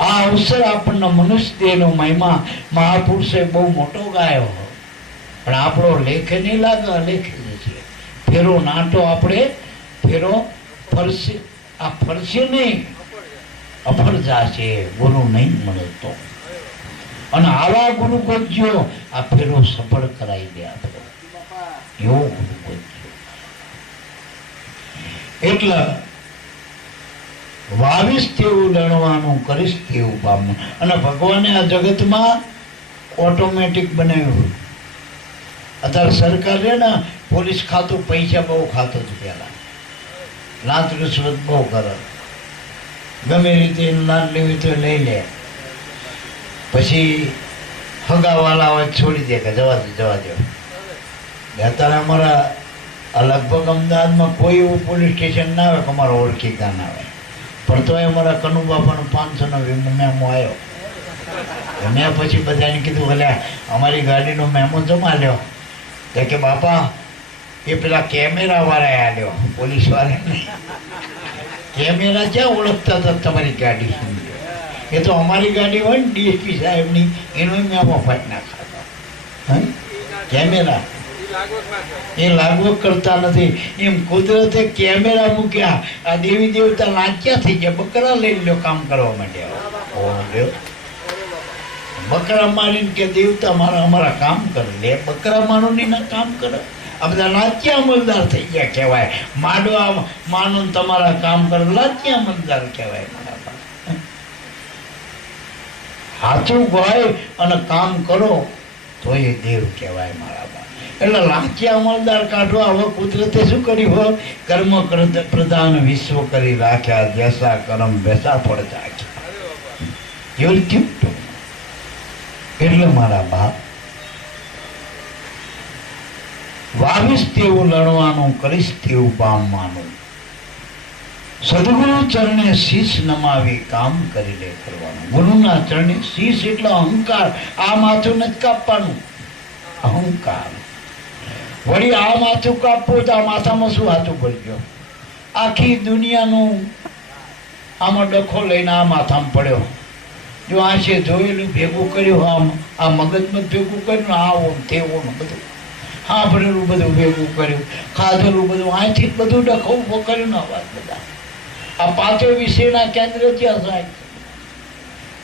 આ અવસર આપણને મનુષ્ય દેહનો મહિમા મહાપુરુષે બહુ મોટો ગાયો, પણ આપણો લેખે નહીં લાગે, અલેખે છે. ફેરો નાટો આપણે ફેરો ફરશે, આ ફરશે નહીં, અફર જાશે ગુરુ નહીં મળે તો. અને આવા ગુરુ ગોતજો આ ફેરો સફળ કરાવી દે આપણે, એવો ગુરુ ગોતજો. એટલે વાવીશ તેવું લણવાનું, કરીશ તેવું પામવું. અને ભગવાને આ જગતમાં ઓટોમેટિક બનાવ્યું. અત્યારે સરકાર છે ને પોલીસ ખાતું પૈસા બહુ ખાતું જ, પહેલા લાંચ રૂશ્વત બહુ કરે, ગમે રીતે લાંચ લેવી તો લઈ લે. પછી હગાવાલા હોય છોડી દે કે જવા દો. અત્યારે અમારા લગભગ અમદાવાદમાં કોઈ એવું પોલીસ સ્ટેશન ના આવે કે અમારા ઓળખીતા ના આવે, પણ તો અમારા કનુબાપાનો 500નો મેમો આવ્યો. મેં પછી બધાને કીધું ભલે અમારી ગાડીનો મેમો જમા લ્યો. તો કે બાપા એ પેલા કેમેરા વાળાએ આલ્યો, પોલીસ વાળા નહીં. કેમેરા ક્યાં ઓળખતા હતા તમારી ગાડી? એ તો અમારી ગાડી હોય ને ડીએસપી સાહેબની એનો મેં મફત ના ખાતો. કેમેરા એ લાગુ કરતા નથી. એમ કુદરતે કેમેરા મૂક્યા. આ દેવી દેવતા નાચ્યા થઈ ગયા. બકરા લઈ લો કામ કરવા માટે. બકરા મારીને કે દેવતા મારા અમારા કામ કરે લે. બકરા મારો ની ના કામ કરે. આ બધા લાચ્યા અમલદાર થઈ ગયા કહેવાય. માડવા માનો તમારા કામ કરે લાચ્યા અમલદાર કહેવાય. સાચું હોય અને કામ કરો તો એ દેવ કહેવાય મારા બા. એટલે લાચ્યા અમલદાર કાઢવા હવે કુદરતે શું કર્યું હોય? કર્મ પ્રધાન વિશ્વ કરી રાખ્યા. જૈસા કર્મ વૈસા ફળ ચાખ્યા. એવું થયું. એટલે મારા બાપ વાવીશ તેવું લડવાનું, કરીશ તેવું પામવાનું. સદગુરુ ચરણે શીશ નમાવી કામ કરી લે કરવાનું. ગુરુના ચરણે શીશ એટલે અહંકાર. આ માથું નથી કાપવાનું, અહંકાર. વળી આ માથું કાપવું તો આ માથામાં શું હાથું પડી ગયો? આખી દુનિયાનું આમાં ડખો લઈને આ માથામાં પડ્યો. જો આ છે જોયેલું ભેગું કર્યું, આ મગજમાં ભેગું કર્યું, આવું તેવું બધું સાંભળેલું બધું ભેગું કર્યું, ખાધેલું બધું અહીંથી બધું ડખવું કર્યું ને અવાજ બધા. આ પાંચે વિષયના કેન્દ્ર ત્યાં જાય.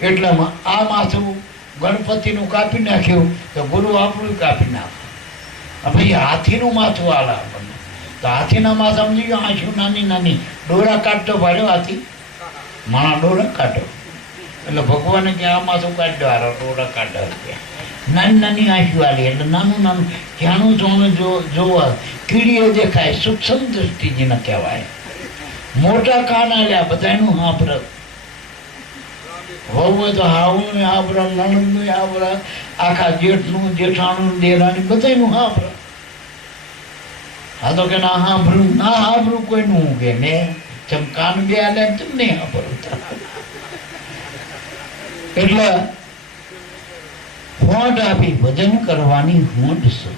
એટલામાં આ માથું ગણપતિનું કાપી નાખ્યું તો ગુરુ આપણું કાપી નાખ્યું. ભાઈ હાથીનું માથું આલા આપણને તો હાથીના માથા સમજી ગયો. આંસુ નાની નાની ડોરા કાઢતો ભાડ્યો હાથી, માણા ડોરા કાઢો. એટલે ભગવાને કે આ માથું કાઢ્યો હારો ડોરા કાઢો. નાની નાની આંસુ આલી એટલે નાનું નાનું જાણું જોણું જોવા કીડીએ દેખાય. સૂક્ષ્મ દ્રષ્ટિજીને કહેવાય. મોટા કાન આલ્યા બધાનું હાંભળ. વહુ હોય તો હાવનું હાંભળ, નણંદનું હાંભળ, આખા જેઠનું જેઠાણું દેરાણી બધાનું હાંભળ. હા તો કે ના હાંભળું ના હાંભળું કોઈનું હું કે ને જેમ કાન બે આલ્યા તેમ નહીં હાંભળતા. એટલે હોંઠ આપી ભજન કરવાની હોંઠ છે.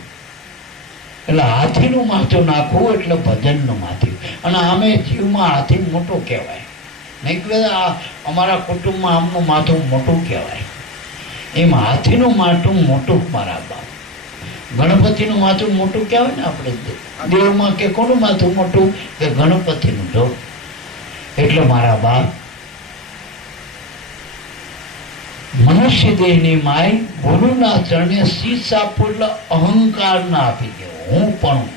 એટલે હાથીનું માથું નાખવું એટલે ભજનનું માથું. અને આમે જીવમાં હાથી મોટો કહેવાય. નહીં કે અમારા કુટુંબમાં આમનું માથું મોટું કહેવાય. એમ હાથીનું માથું મોટું મારા બાપ. ગણપતિનું માથું મોટું કહેવાય ને આપણે દેવમાં કે કોનું માથું મોટું કે ગણપતિનું જો. એટલે મારા બાપ મનુષ્ય દેહની માય ગુરુના ચરણે શીશ આપવું એટલે અહંકાર ના આપી દેવો. હું પણ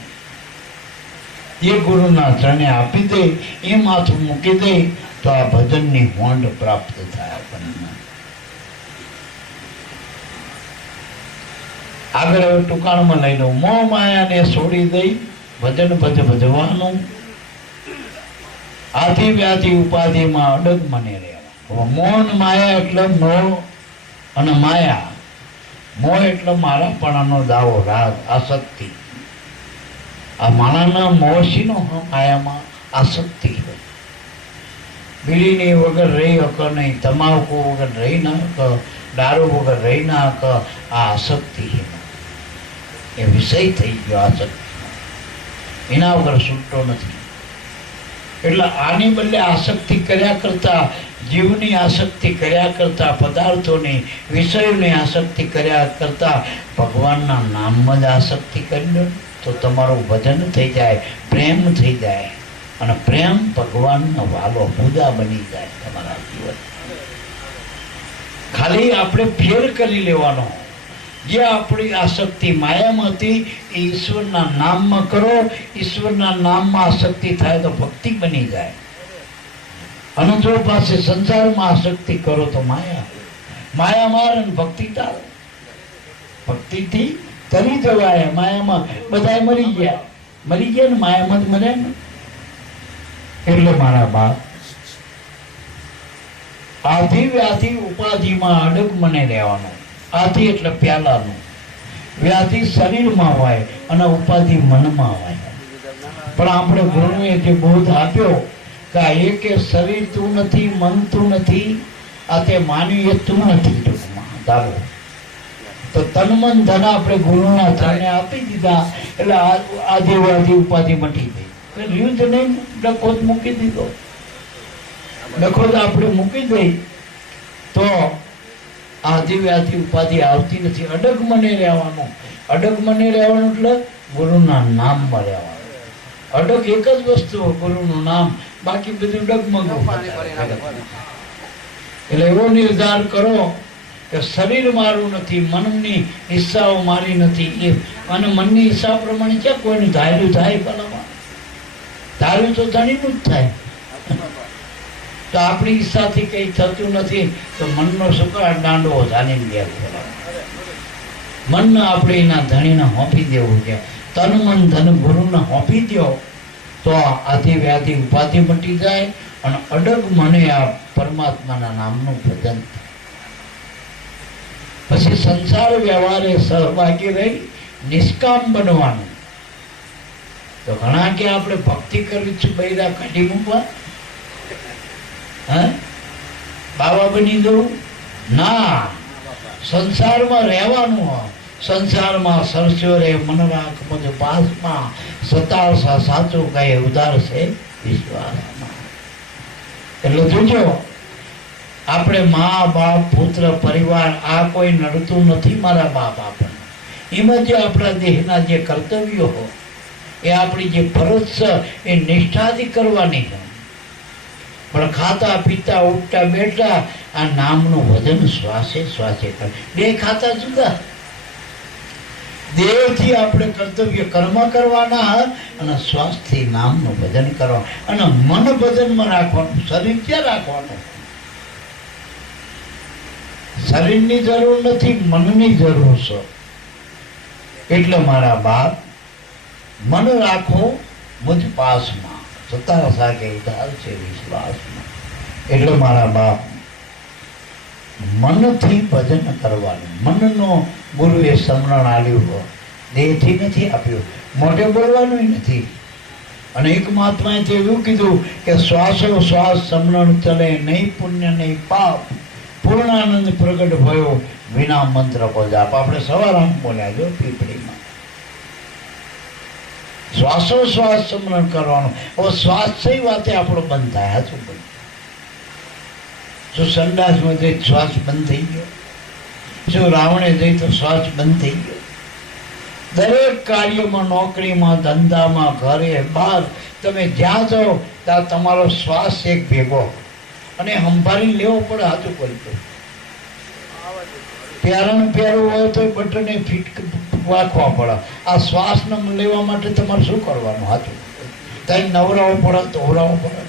એ ગુરુના ચરણે આપી દે, એ માથું મૂકી દે તો આ ભજનની હોંડ પ્રાપ્ત થાય આપણને. આગળ હવે ટુકાણમાં લઈ લો. મોહ માયાને છોડી દઈ ભજન ભજવાનું. આથી વ્યાધિ ઉપાધિમાં અડગ મને રહેવા. મોહ માયા એટલે મોહ અને માયા. મોહ એટલે મારાપણાનો દાવો, રાગ, આસક્તિ. આ માણાના મોહશીનો માયામાં આસક્તિ. બીડીની વગર રહી હક નહીં, તમાકુ વગર રહી ના હક, દારૂ વગર રહી ના હક. આ આસક્તિ એ વિષય થઈ ગયો. આસક્તિ એના વગર છૂટતો નથી. એટલે આની બદલે આસક્તિ કર્યા કરતા, જીવની આસક્તિ કર્યા કરતા, પદાર્થોની વિષયોની આસક્તિ કર્યા કરતા ભગવાનના નામમાં જ આસક્તિ કરી લો તો તમારું ભજન થઈ જાય, પ્રેમ થઈ જાય. અને પ્રેમ ભગવાનનો વાલો પૂજા બની જાય તમારા જીવન. ખાલી આપણે ફેર કરી લેવાનો. જે આપણી આસક્તિ માયામાં હતી એ ઈશ્વરના નામમાં કરો. ઈશ્વરના નામમાં આસક્તિ થાય તો ભક્તિ બની જાય. અને જો પાસે સંસારમાં આસક્તિ કરો તો માયા. માયા મારે ભક્તિ તારે. ભક્તિથી તરી જવાય. માયામાં બધા મરી ગયા ને માયામાં જ મર્યા ને. એટલે મારા બાપ આધિ વ્યાધિ ઉપાધિમાં અડગ મને રહેવાનું. આધિ એટલે પ્યાલાનું, વ્યાધિ શરીરમાં હોય અને ઉપાધિ મનમાં હોય. પણ આપણે ગુરુએ જે બોધ આપ્યો કે આ એક શરીર તું નથી, મન તું નથી, આ તે માનવી એ તું નથી. ટૂંકમાં દાવો તો તન મન ધન આપણે ગુરુના ચરણે આપી દીધા એટલે આધિ વ્યાધિ ઉપાધિ મટી ગઈ. રહ્યું જ નહીં, ડખો જ મૂકી દીધો. ડખો જ આપણે મૂકી દઈ તો આદિવ્યાધિ ઉપાધિ આવતી નથી. અડગ મને રહેવાનું. અડગ મને રહેવાનું એટલે ગુરુના નામમાં રહેવાનું. અડગ એક જ વસ્તુ, ગુરુનું નામ, બાકી બધું ડગમગ. એટલે એવો નિર્ધાર કરો કે શરીર મારું નથી, મનની ઈચ્છાઓ મારી નથી. અને મનની ઈચ્છા પ્રમાણે ક્યાં કોઈનું ધાર્યું થાય? ભલામાં ધાર્યું તો ધણીનું જ થાય. તો આપણી ઈચ્છાથી કંઈ થતું નથી તો મનનો શુક્ર દાંડો જાણી ગયા. મનને આપણે એના ધણીને હોંપી દેવું છે. તન મન ધન ગુરુને હોંપી દો તો આદિ વ્યાધિ ઉપાધિ મટી જાય અને અડગ મને આ પરમાત્માના નામનું ભજન. પછી સંસાર વ્યવહારે સહભાગી રહી નિષ્કામ બનવાનું. તો ઘણા કે આપણે ભક્તિ કરવી છે, બૈરા કાઢી મૂકવા, બાવા બની જવું ના. સંસારમાં રહેવાનું. સંસારમાં સરસ્યો રે મન રાખ મુજ પાસમાં, સતાવસા સાચું કહે ઉદાર છે વિશ્વાસમાં. એટલે જોજો, આપણે મા બાપ પુત્ર પરિવાર આ કોઈ નડતું નથી. મારા બાપ આપણને એમાં જે આપણા દેહના જે કર્તવ્યો હોય એ આપણી જે ફરજ છે એ નિષ્ઠાથી કરવાની છે. પણ ખાતા પીતા ઉઠતા બેઠતા આ નામનું ભજન શ્વાસે શ્વાસે કરે. બે ખાતા જુદા. દેહથી આપણે કર્તવ્ય કર્મ કરવાના અને શ્વાસથી નામનું ભજન કરવાનું. અને મન ભજનમાં રાખવાનું. શરીર ક્યાં રાખવાનું? શરીરની જરૂર નથી, મનની જરૂર છે. એટલે મારા બાપ મન રાખો મુજ પાસમાં, સતાવસા કે ઉધાર છે વિશ્વાસમાં. એટલે મારા બાપ મનથી ભજન કરવાનું. મનનો ગુરુએ સમરણ આપ્યું હોય, દેહથી નથી આપ્યું. મોઢે બોલવાનું નથી. અને એક મહાત્માએ તો એવું કીધું કે શ્વાસો શ્વાસ સમરણ ચલે, નહીં પુણ્ય નહીં પાપ, પૂર્ણાનંદ પ્રગટ ભયો વિના મંત્ર કો જાપ. આપણે સવારામ બોલ્યા જો પીપળીમાં. શ્વાસો શ્વાસ સમરણ કરવાનું. હવે શ્વાસ સહી વાતે આપણો બંધ થાય. હાચું બંધ. જો સંડાસમાં જઈ શ્વાસ બંધ થઈ ગયો, જો રાવણે જઈ તો શ્વાસ બંધ થઈ ગયો. દરેક કાર્યમાં, નોકરીમાં, ધંધામાં, ઘરે બહાર તમે જ્યાં જાઓ ત્યાં તમારો શ્વાસ એક ભેગો અને સંભાળી લેવો પડે. હાથું બોલતો પ્યારાનું પ્યારું હોય તો બટને ફિટ રાખવા પડે. આ શ્વાસને લેવા માટે તમારે શું કરવાનું? હાથું કંઈ નવરાવવું પડે, ધોવરાવવું પડે.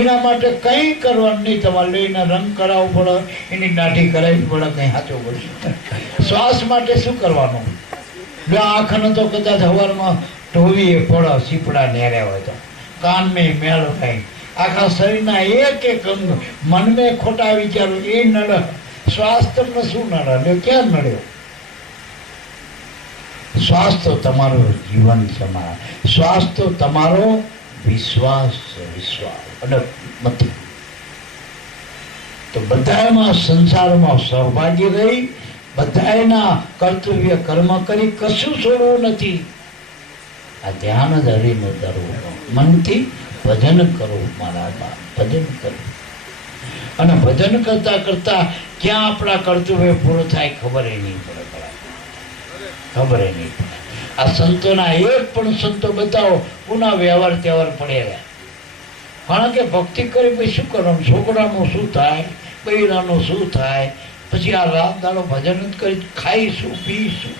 એના માટે કંઈ કરવાનું નહીં. તમારે લઈને રંગ કરાવવું પડે, એની દાઢી કરાવવી પડે, કંઈ સાચું પડશે. શ્વાસ માટે શું કરવાનું? જો આંખને તો કદાચ સવારમાં ઢોવીએ પડે, સીપડા નેર્યા હોય તો, કાનમાં મેળ થાય, આખા શરીરના એક એક અંગ, મનમાં ખોટા વિચારો એ નડે. શ્વાસ તમને શું નડે? ક્યાં નડ્યો? શ્વાસ તો તમારો જીવન છે. મારા શ્વાસ તો તમારો વિશ્વાસ છે. વિશ્વાસ અને મતી. તો બધામાં સંસારમાં સહભાગી રહી, બધાના કર્તવ્ય કર્મ કરી, કશું છોડવું નથી. આ ધ્યાન જ હરીનું ધરવું. મનથી ભજન કરવું. મારા બાપ ભજન કરવું. અને ભજન કરતા કરતા ક્યાં આપણા કર્તવ્ય પૂરો થાય ખબર નહીં પડે. ખબર નહીં પડે. આ સંતોના એક પણ સંતો બતાવો પુના વ્યવહાર તહેવાર પડે રહ્યા. કારણ કે ભક્તિ કરી પછી શું કરવાનું? છોકરાનું શું થાય? બૈરાનું શું થાય? પછી આ રાત દાડો ભજન જ કરી ખાઈશું પીશું.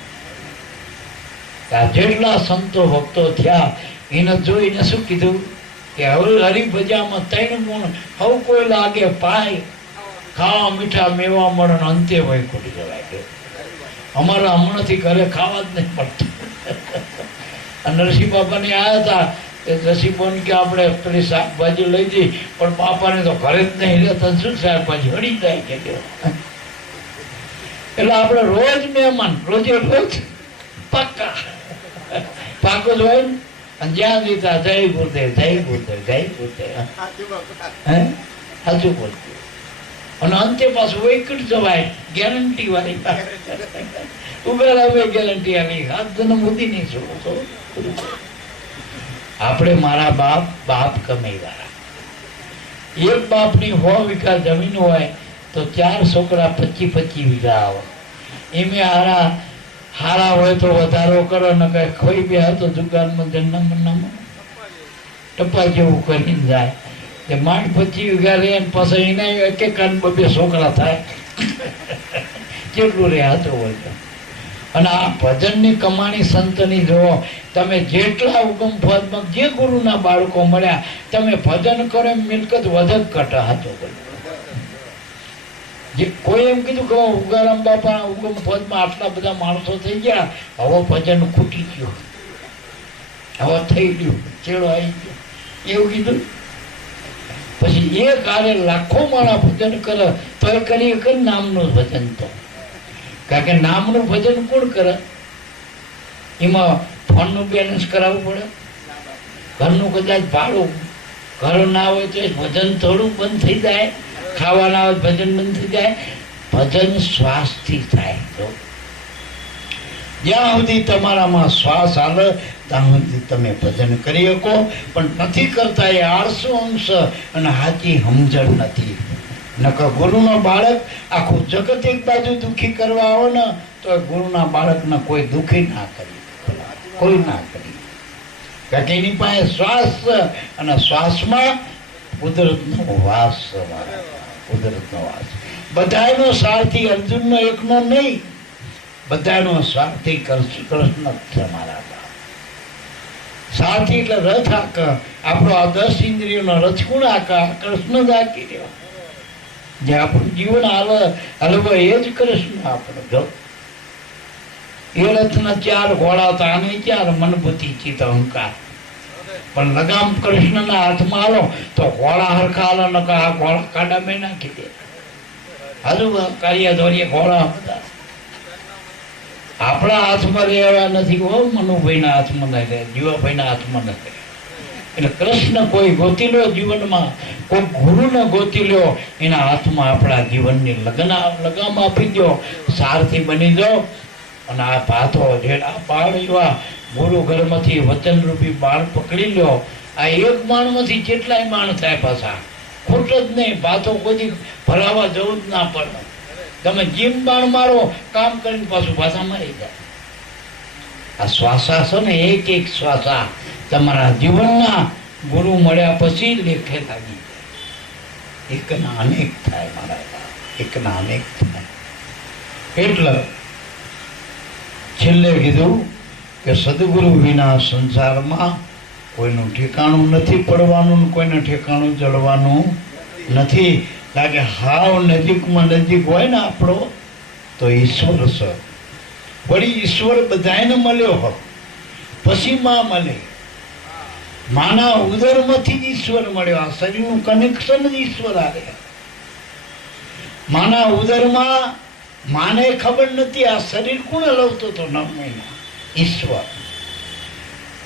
જેટલા સંતો ભક્તો થયા એને જોઈને શું કીધું કે હવે હરિભજામાં 3 ગુણ હવે કોઈ લાગે પાય, ખાવા મીઠા મેવા મળે અંતે ભાઈ ખોટી જવાય. અમારા હમણાંથી ઘરે ખાવા જ નહીં પડતું. નરસિંહ બાપાને આવ્યા હતા એ નરસિંહબોન કે આપણે પેલી શાકભાજી લઈ જઈ, પણ બાપાને તો ઘરે જ નહીં રહેતા. શું શાકભાજી હળી જાય કે એટલે આપણે રોજ મહેમાન, રોજે રોજ પક્કા પાકો જ હોય ને. અને જ્યાં દીધા જય ગુરુદેવ, જય ગુરુદેવ, જય ગુરુદેવ. સાચું બોલતું. અને અંતે પાછું વૈકુંઠ જવાય ગેરંટી વાળી. ઉભેલા ગેરંટી આવી. હાથ જન્મ સુધી નહીં છોડો. આપણે મારા બાપ કમાઈ વાળા. એક બાપની 100 વીઘા જમીન હોય તો 4 છોકરા 25 વીઘા આવે. એમે હારા હોય તો વધારો કરો ને કઈ ખોઈ બે તો દુકાનમાં જન્મ ટપા જેવું કરીને જાય. તે માંડ 25 વીઘા રહે ને પછી એના એક એક 2 છોકરા થાય. કેટલું રહે હતું હોય તો. અને આ ભજનની કમાણી સંતની જુઓ તમે. જેટલા ઉગમ પદમાં જે ગુરુના બાળકો મળ્યા તમે ભજન કરો એમ મિલકત વધત કટા હતો. જે કોઈ એમ કીધું કે ઉગારામ બાપા ઉગમ પદમાં આટલા બધા માણસો થઈ ગયા, હવે ભજન ખૂટી ગયું, હવે થઈ ગયું, ચેડો આવી ગયો એવું કીધું. પછી એ કાલે લાખો માણા ભજન કરે તો એ કરી કે નામનું ભજન. તો કારણ કે નામનું ભજન કોણ કરે? એમાં ફોનનું બેલેન્સ કરાવવું પડે, ઘરનું કદાચ ભાડું, ઘર ના હોય તો ભજન થોડું બંધ થઈ જાય, ખાવાના હોય ભજન બંધ થઈ જાય. ભજન શ્વાસથી થાય. તો જ્યાં સુધી તમારામાં શ્વાસ હાલે ત્યાં સુધી તમે ભજન કરી શકો. પણ નથી કરતા એ આળસુ અંશ અને સાચી સમજણ નથી. નકર ગુરુનો બાળક આખું જગત એક બાજુ દુઃખી કરવા આવો ને તો ગુરુના બાળકને કોઈ દુઃખી ના કરી, કોઈ ના કરી. કારણ કે એની પાસે શ્વાસ અને શ્વાસમાં કુદરતનો વાસ. કુદરતનો વાસ. બધાનો સારથી અર્જુનનો એકનો નહીં, બધાનો સારથી કૃષ્ણ છે મારા બાપ. સારથી એટલે રથ આકે. આપણો આ 10 ઇન્દ્રિયોનો રથ કોણ આકે? કૃષ્ણ જ આકી રહ્યો. જે આપણું જીવન હલવો એ જ કૃષ્ણ આપણો. જો એ રથના 4 ઘોડા હતા, આને 4 મન બુદ્ધિ ચિત્ત અહંકાર. પણ લગામ કૃષ્ણના હાથમાં આલો તો ઘોડા હરખા આલો, નકા આ ઘોડા કાડા મેં નાખી દે. હજુ કાર્ય દોરીએ ઘોડા બધા આપણા હાથમાં રહેવા નથી. હો મનુભાઈના હાથમાં ન રહે, જીવાભાઈના હાથમાં ન રહે. એટલે કૃષ્ણ કોઈ ગોતી લો જીવનમાં, કોઈ ગુરુને ગોતી લો, એના હાથમાં આપણા જીવનની લગામ આપી દો, સારથી બની જાઓ. અને આ ભાતો આ બાળ એવા ગુરુ ઘરમાંથી વચનરૂપી બાળ પકડી લો. આ એક માણમાંથી કેટલાય માણ થાય પાછા. ખોટ જ નહીં. ભાતો કોઈ ભરાવા જવું જ ના પડે. તમે જીમ બાણ મારો કામ કરીને પાછું પાછા મારી જાય. આ શ્વાસા છે ને, એક એક શ્વાસા તમારા જીવનના ગુરુ મળ્યા પછી લેખે લાગી જાય. એકના અનેક થાય મારા બાપ, એકના અનેક થાય. એટલે છેલ્લે કીધું કે સદગુરુ વિના સંસારમાં કોઈનું ઠેકાણું નથી પડવાનું, કોઈને ઠેકાણું જળવાનું નથી. લાગે હાવ નજીકમાં નજીક હોય ને આપણો તો ઈશ્વર છે. વળી ઈશ્વર બધાને મળ્યો હોય પછી માં મળે. માના ઉદરમાંથી જ ઈશ્વર મળ્યો. આ શરીરનું કનેક્શન જ ઈશ્વર આવે. માના ઉદરમાં માને ખબર નથી આ શરીર કોણ હલવતો હતો 9 મહિના? ઈશ્વર.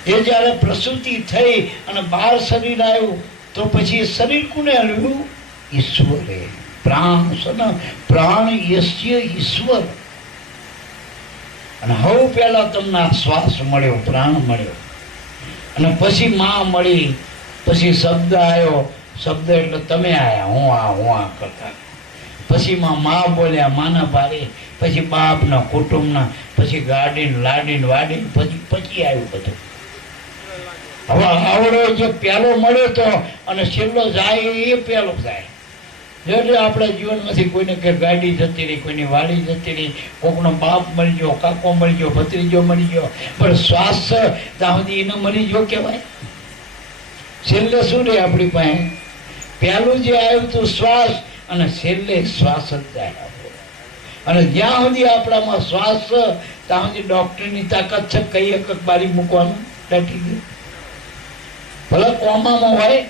એ જ્યારે પ્રસૂતિ થઈ અને 12 શરીર આવ્યું તો પછી શરીર કોને હલવ્યું? ઈશ્વરે. પ્રાણ છે ને, પ્રાણ યસ્ય ઈશ્વર. અને હવે પહેલા તમને શ્વાસ મળ્યો, પ્રાણ મળ્યો, અને પછી માં મળી, પછી શબ્દ આવ્યો. શબ્દ એટલે તમે આયા, હું આ કરતા. પછી માં બોલ્યા, માના ભારે, પછી બાપના કુટુંબના, પછી ગાડીને લાડીને વાડીને, પછી આવ્યું બધું. હવે આવડો જે પહેલો મળ્યો તો અને છેલ્લો જાય એ પહેલો જાય. એટલે આપણા જીવનમાંથી કોઈને કે ગાડી જતી રહી, કોઈની વાડી જતી રહી, કોકનો બાપ મળી ગયો, કાકો મળી ગયો, ભત્રીજો મળી ગયો, પણ શ્વાસ ત્યાં સુધી એને મળી ગયો કહેવાય. છેલ્લે શું રહે આપણી પાસે? પહેલું જે આવ્યું હતું શ્વાસ, અને છેલ્લે શ્વાસ જ જાય. અને જ્યાં સુધી આપણામાં શ્વાસ ત્યાં સુધી ડોક્ટરની તાકાત છે કઈ એક બારી મૂકવાનું દાટી ગયું. ભલે કોમામાં હોય,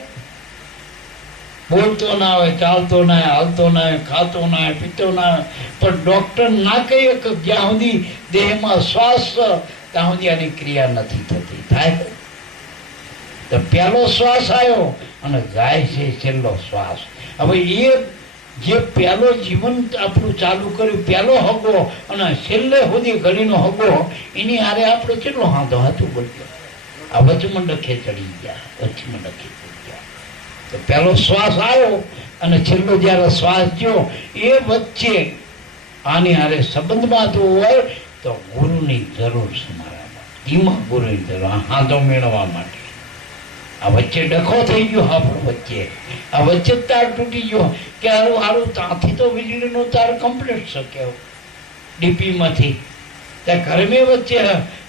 બોલતો ના હોય, ચાલતો ના હોય, હાલતો ના હોય, ખાતો ના હોય, પીતો ના હોય, પણ ડોક્ટર ના કહીએ કે જ્યાં સુધી દેહમાં શ્વાસ ત્યાં સુધી આની ક્રિયા નથી થતી. થાય તો પહેલો શ્વાસ આવ્યો અને જાય છે છેલ્લો શ્વાસ. હવે એ જે પહેલો જીવન આપણું ચાલુ કર્યું, પહેલો હગો અને છેલ્લે સુધી ઘડીનો હગો, એની હારે આપણો કેટલો હાથો હાથું બોલ્યો. આ વચમાં ડખે ચડી ગયા, વચમાં ડખે ચડી ગયા. તો પહેલો શ્વાસ આવ્યો અને છેલ્લો જ્યારે શ્વાસ ગયો એ વચ્ચે આની હારે સંબંધમાં તો હોય તો ગુરુની જરૂર છે મારામાં. એમાં ગુરુની જરૂર હાથો મેળવવા માટે. આ વચ્ચે ડખો થઈ ગયો આપણો વચ્ચે, આ વચ્ચે તાર તૂટી ગયો કે હારું ત્યાંથી તો વીજળીનો તાર કમ્પ્લીટ શકે ડીપીમાંથી ત્યાં ઘરમે વચ્ચે,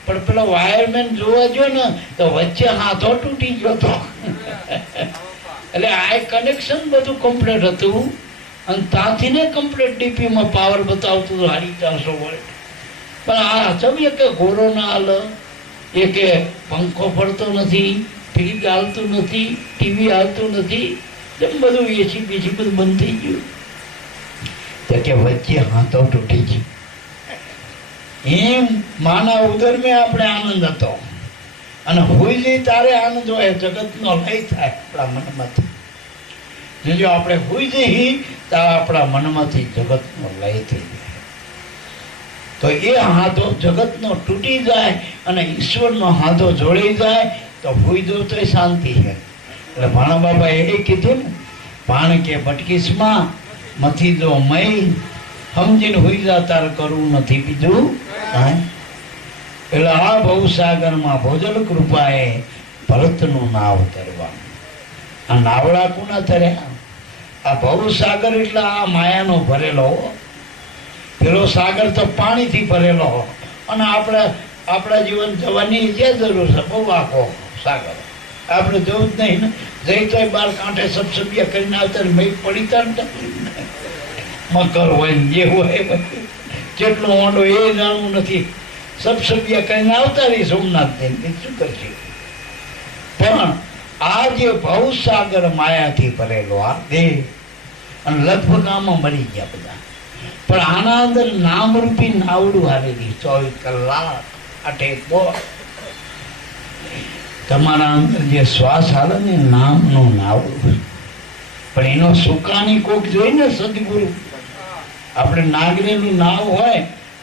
પણ પેલો વાયરમેન જોવા જો ને તો વચ્ચે હાથો તૂટી ગયો તો એટલે આ કનેક્શન બધું કમ્પ્લીટ હતું અને ત્યાંથી ને કમ્પ્લીટ ડીપીમાં પાવર બતાવતું હતું 450 વોલ્ટ. પણ આ સમય કે ઘોડો ના હાલ, એ કે પંખો ફરતો નથી, ફ્રીજ હાલતું નથી, ટીવી હાલતું નથી, જેમ બધું એસી બીસી બધું બંધ થઈ ગયું. તો કે વચ્ચે હાથો તૂટી ગયો. એમ માના ઉદર મેં આપણે આનંદ હતો અને હોઈ જઈ તારે આનંદ હોય, જગતનો લય થાય આપણા મનમાંથી. જો આપણે હોઈ જઈ તો આપણા મનમાંથી જગતનો લય થઈ જાય. તો એ હાથો જગતનો તૂટી જાય અને ઈશ્વરનો હાથો જોડાઈ જાય તો હોઈ જો તો શાંતિ છે. એટલે ભાણા બાબા એ કીધું ને, પાણ કે ભટકીસમાં મથી જો મય સમજીને હોઈ જા તાર કરવું નથી બીજું. એટલે આ ભવસાગરમાં ભોજલ કૃપાએ ભરતનું નાવ તરવાનું. આ નાવડા કોના તર્યા? આ ભવસાગર એટલે આ માયાનો ભરેલો, પેલો સાગર તો પાણીથી ભરેલો, અને આપણા જીવન જવાની જે જરૂર છે બહુ આખો સાગર. આપણે જવું જ નહીં ને, જઈ તો 12 કાંઠે સબસબિયા કરીને આવતા મેં પડી તા મકર હોય ને જે હોય જેટલો ઊંડો એ જાણવું નથી. સબસબિયા કરીને આવતા રહી સોમનાથ જઈને શું કરશે? પણ આ જે ભવસાગર માયાથી ભરેલો આ દેહ, અને લગભગ આમાં મરી ગયા બધા, પણ આના અંદર નામરૂપી નાવડું હાલેલી 24 કલાક 8 બોલ. તમારા અંદર જે શ્વાસ હાલે ને નામનું નાવડું, પણ એનો સુકાની કોક જોઈને સદગુરુ. આપણે નાગરેલું નાવ હોય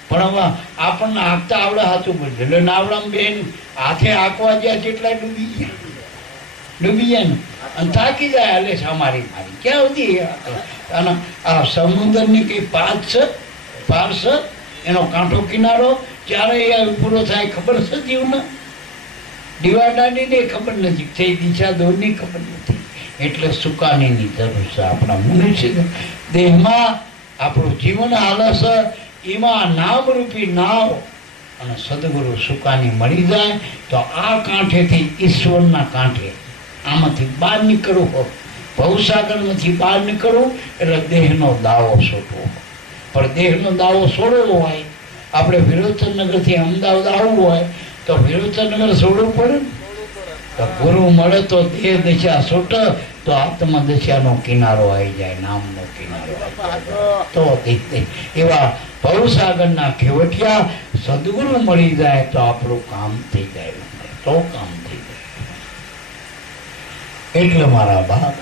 પણ હવે આપણને હાંકતા આવડે સાચું પડે, એટલે નાવડામાં બેન હાથે હાંકવા ગયા કેટલાય ડૂબી જાય ને, અને થાકી જાય. એટલે અમારી મારી ક્યાં સુધી? અને આ સમુદ્રની કઈ પાર છે, એનો કાંઠો કિનારો ક્યારે એ પૂરો થાય ખબર છે જીવને? ડીવાડાની ને ખબર નથી, થઈ દિશા દોરની ખબર નથી. એટલે સુકાનીની જરૂર છે આપણા મનુષ્ય દેહમાં. આપણું જીવન હાલે છે એમાં નામરૂપી નાવ અને સદગુરુ સુકાની મળી જાય તો આ કાંઠેથી ઈશ્વરના કાંઠે આમાંથી બહાર નીકળવું હોય, ભવસાગરમાંથી બહાર નીકળવું એટલે દેહનો દાવો છોડવો. પણ દેહનો દાવો છોડવો હોય, આપણે વિરોચનનગરથી અમદાવાદ આવવું હોય તો વિરોચનનગર છોડવું પડે ને. તો ગુરુ મળે તો દેહ દશા છૂટે તો આત્મદશાનો કિનારો આવી જાય, નામનો કિનારો. તો એવા ભવસાગરના ખેવટિયા સદગુરુ મળી જાય તો આપણું કામ થઈ જાય, તો કામ થઈ જાય. એટલે મારા બાપ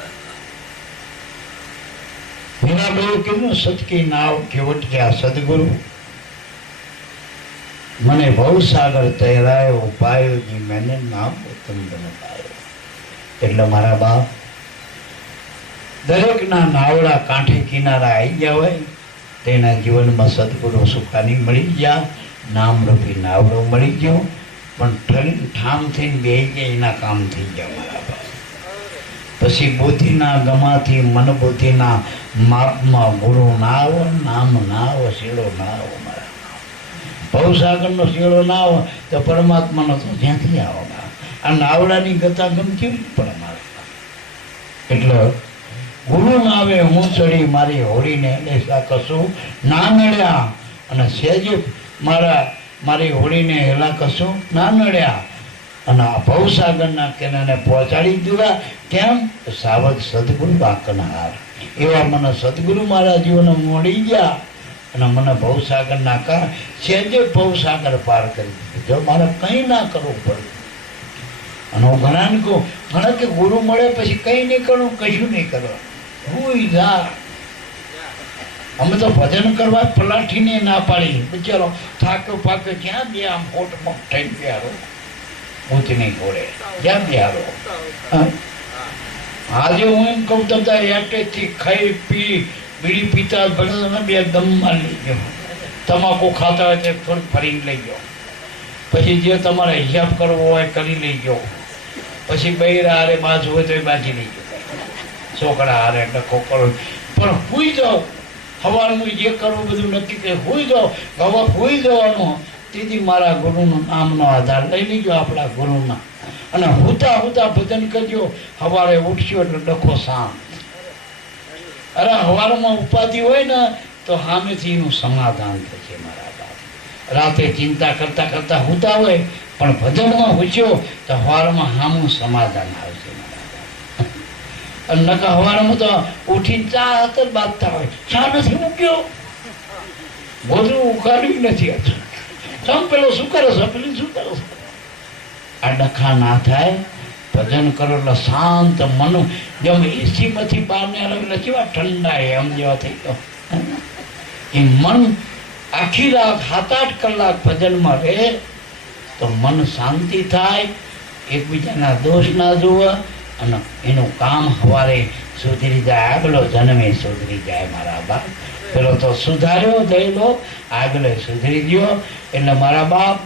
મીરાબાઈએ કીધું, સતકી નાવ ખેવટિયા સદગુરુ મને ભવસાગર તૈરાયો પાયો જી મેને નામ ઉત્તમ બનાવ્યો. એટલે મારા બાપ દરેકના નાવડા કાંઠે કિનારા આવી ગયા હોય તેના જીવનમાં સદગુરુ સુખાની મળી ગયા, નામરૂપી નાવડો મળી ગયો. પણ ઠરીને ઠામ થઈને બેસી ગયા એના કામ થઈ ગયા મારા બાપ. પછી બુદ્ધિના ગમાથી મન બુદ્ધિના માપમાં ગુરુ ના આવો, નામ ના આવો, શીળો ના આવો. મારા ભવસાગરનો શીળો ના આવો તો પરમાત્માનો તો જ્યાંથી આવો. આ નાવડાની ગતા ગમતી પણ મારા. એટલે ગુરુ ના આવે હું ચડી મારી હોળીને લેસા કશું ના નડ્યા, અને સહેજે મારી હોળીને હેલા કશું ના નડ્યા. અને આ ભવસાગરના કિનારે પહોંચાડી દીધા. કેમ? સાવધ સદગુરુ વાંકનહાર. એવા મને સદગુરુ મારા જીવને મળી ગયા અને મને ભવસાગરના કારણ સહેજે ભવસાગર પાર કરી દીધું. જો મારે કંઈ ના કરવું પડે. અને હું ઘણાને કહું, ઘણા કે ગુરુ મળે પછી કંઈ નહીં કરવું, કશું નહીં કરવાનું. હું જા અમે તો ભજન કરવા પલાઠીને ના પાડી, બિચારો થાક્યો પાક્યો ક્યાં બે આમ ફોટ મગ થઈને બિહારો, ઊંચની ઘોડે ક્યાં બિહારો. આજે હું એમ કહું તો એટેથી ખાઈ પી બીડી પીતા ભલે બે દમમાં લઈ ગયો, તમાકુ ખાતા હોય તો થોડુંક ફરીને લઈ ગયો, પછી જે તમારે હિસાબ કરવો હોય કરી લઈ ગયો, પછી બૈરા હારે બાજુ હોય તો એ બાજી લઈ ગયો, છોકરા હારે ડખો કરો, પણ હુઈ જાઓ સવારનું જે કરવું બધું નક્કી કરે હુઈ જાઓ, હવે હુઈ જવાનું. તેથી મારા ગુરુનું નામનો આધાર લઈ લીજો આપણા ગુરુના, અને હુતા હુતા ભજન કરજો. સવારે ઉઠશો એટલે ડખો શાંત. અરે સવારમાં ઉપાધિ હોય ને તો સામેથી એનું સમાધાન થશે મારા બાપ. રાતે ચિંતા કરતા કરતા હુતા હોય પણ ભજનમાં પૂછ્યો તો સવારમાં સામું સમાધાન આવશે મારા બાપ. અને નકા સવારમાં તો ઉઠીને ચા હાથ બાંધતા હોય, ચા નથી મૂક્યો, ગોદરું ઉખાડ્યું નથી હતું, સમ પેલો શું કરો છો, પેલું શું કરો છો. આ ડખા ના થાય. ભજન કરો એટલે શાંત મન, જેમ એસીમાંથી બહાર ને એટલે કેવા ઠંડા એમ જેવા થઈ ગયો. એ મન આખી રાત 7-8 કલાક ભજનમાં રહે તો મન શાંતિ થાય, એકબીજાના દોષ ના જોવે, અને એનું કામ સવારે સુધરી જાય. આગલો જન્મે સુધરી જાય મારા બાપ. પેલો તો સુધાર્યો થયેલો, આગળ સુધરી ગયો. એટલે મારા બાપ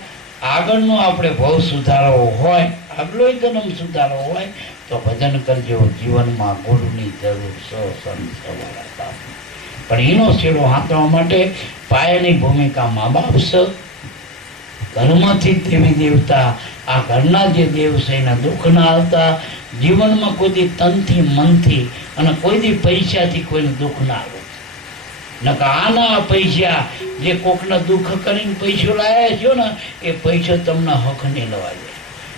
આગળનો આપણે બહુ સુધારો હોય, આગલો જન્મ સુધારો હોય તો ભજન કરજો. જીવનમાં ગુરુની જરૂર મારા બાપ. પણ એનો છેડો હાંકવા માટે પાયાની ભૂમિકા મા બાપ છે. ઘરમાંથી દેવી દેવતા, આ ઘરના જે દેવ છે એના દુઃખ ના આવતા. જીવનમાં કોઈ દી તનથી મનથી અને કોઈ દી પૈસાથી કોઈને દુઃખ ના આવે. નકા આના પૈસા જે કોકના દુઃખ કરીને પૈસો લાયા છો ને એ પૈસો તમને હક નહીં લવા જાય.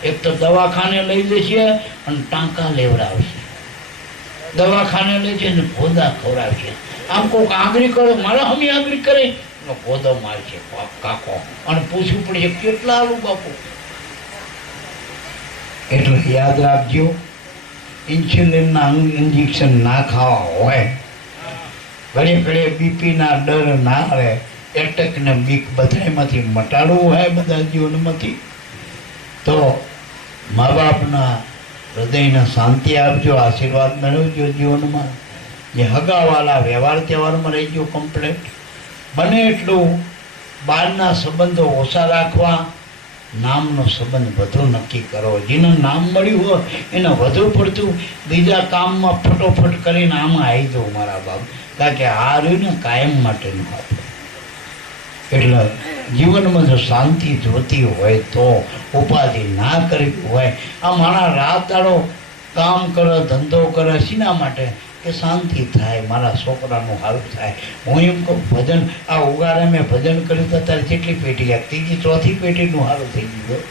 એક તો દવાખાને લઈ જશે અને ટાંકા લેવડાવશે, દવાખાને લઈ જશે ને ભોદા ખવડાવશે. આમ કોઈક આંગળી કરે, મારા હમી આંગળી કરે ભોદો મારશે કાકો, અને પૂછવું પડશે કેટલા આલું બાપુ. એટલે યાદ રાખજો, ઇન્સ્યુલિનના ઇન્જેક્શન ના ખાવા હોય, ઘડી ઘડી બીપીના ડર ના રહે, એટેકને બીક બધામાંથી મટાડવું હોય બધા જીવનમાંથી, તો મા બાપના હૃદયને શાંતિ આપજો, આશીર્વાદ મેળવજો જીવનમાં. જે હગાવાલા વ્યવહાર તહેવારમાં રહી ગયો કમ્પ્લેટ. બને એટલું બહારના સંબંધો ઓછા રાખવા, નામનો સંબંધ વધુ નક્કી કરો. જેનું નામ મળ્યું હોય એને વધુ પડતું બીજા કામમાં ફટોફટ કરીને આમાં આવી દો મારા બાપ. કારણ કે આ રહ્યું ને કાયમ માટેનું આપણે. એટલે જીવનમાં જો શાંતિ જોતી હોય તો, ઉપાધિ ના કરવી હોય, આ મારા રાત દાડો કામ કરે ધંધો કરે શીના માટે કે શાંતિ થાય, મારા છોકરાનું સારું થાય. હું એમ કહું ભજન આ ઉગાડે મેં ભજન કર્યું તો અત્યારે કેટલી પેટી, આ ત્રીજી ચોથી પેટીનું સારું થઈ ગયું.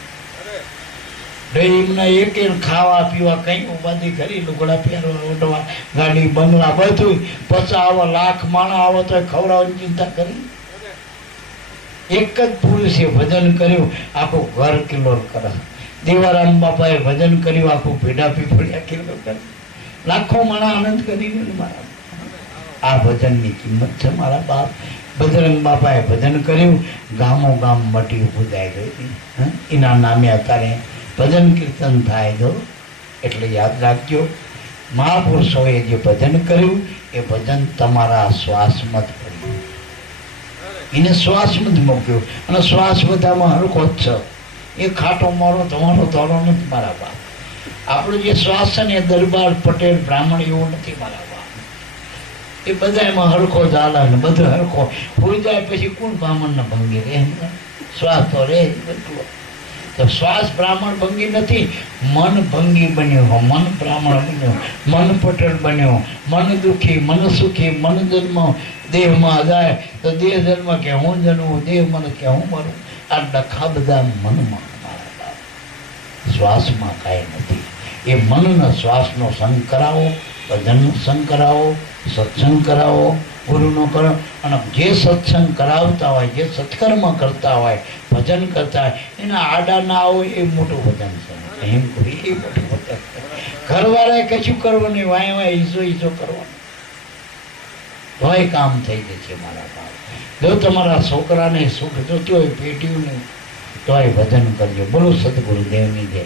એમને એક ખાવા પીવા કંઈ ઉપાધિ કરી, લુગડા પહેરવા ઉઠવા, ગાડી બંગલા બધું, 50 લાખ માણસ આવો તો ખવડાવવાની ચિંતા કરી. એક જ પુરુષે ભજન કર્યું આખું ઘર કિલ્લો કરે. દેવારામ બાપાએ ભજન કર્યું આખું ભેડા પીપળિયા કિલ્લો કરે. લાખો માણસ આનંદ કરીને મારા. આ ભજનની કિંમત છે મારા બાપ. બજરંગ બાપાએ ભજન કર્યું, ગામો ગામ મટી પૂજાઈ ગઈ. એના નામે અત્યારે ભજન કીર્તન થાય જો. એટલે યાદ રાખજો, મહાપુરુષોએ જે ભજન કર્યું એ ભજન તમારા શ્વાસમાં જ પડ્યું, એને શ્વાસમાં જ મૂક્યું. અને શ્વાસ બધામાં હરખો જ છે. એ ખાટો મારો તમારો ધોરો નથી મારા બાપ. આપણું જે શ્વાસ છે ને એ દરબાર પટેલ બ્રાહ્મણ એવું નથી મારા બાપ. એ બધા એમાં હરખો ચાલે ને બધું હરખો હોઈ જાય. પછી કોણ બ્રાહ્મણને ભંગી રહે? શ્વાસ તો રહે બધું. તો શ્વાસ બ્રાહ્મણ ભંગી નથી, મન ભંગી બન્યું, મન બ્રાહ્મણ બન્યું, મન પટેલ બન્યો. મન દુઃખી, મન સુખી, મન જન્મ દેહમાં જાય તો દેહ જન્મ કે હું જન્મું, દેહ મને કે હું મરું. આ ડખા બધા મનમાં મારા બાપ. શ્વાસમાં કાંઈ નથી. એ મનના શ્વાસનો સંગ કરાવો, ભજનનો સંગ કરાવો, સત્સંગ કરાવો, ગુરુનો કરો. અને જે સત્સંગ કરાવતા હોય, જે સત્કર્મ કરતા હોય, ભજન કરતા હોય, એના આડા ના હોય એ મોટું ભજન છે. એમ કોઈ એ મોટું ભજન. ઘરવાળાએ કશું કરવાનું, વાય વાય ઈસો ઈસો કરવાનું, તોય કામ થઈ જશે મારા બાપ. જો તમારા છોકરાને સુખ જોતું હોય પેટીયું નહીં તોય ભજન કરજો. બોલો સદગુરુદેવની જય.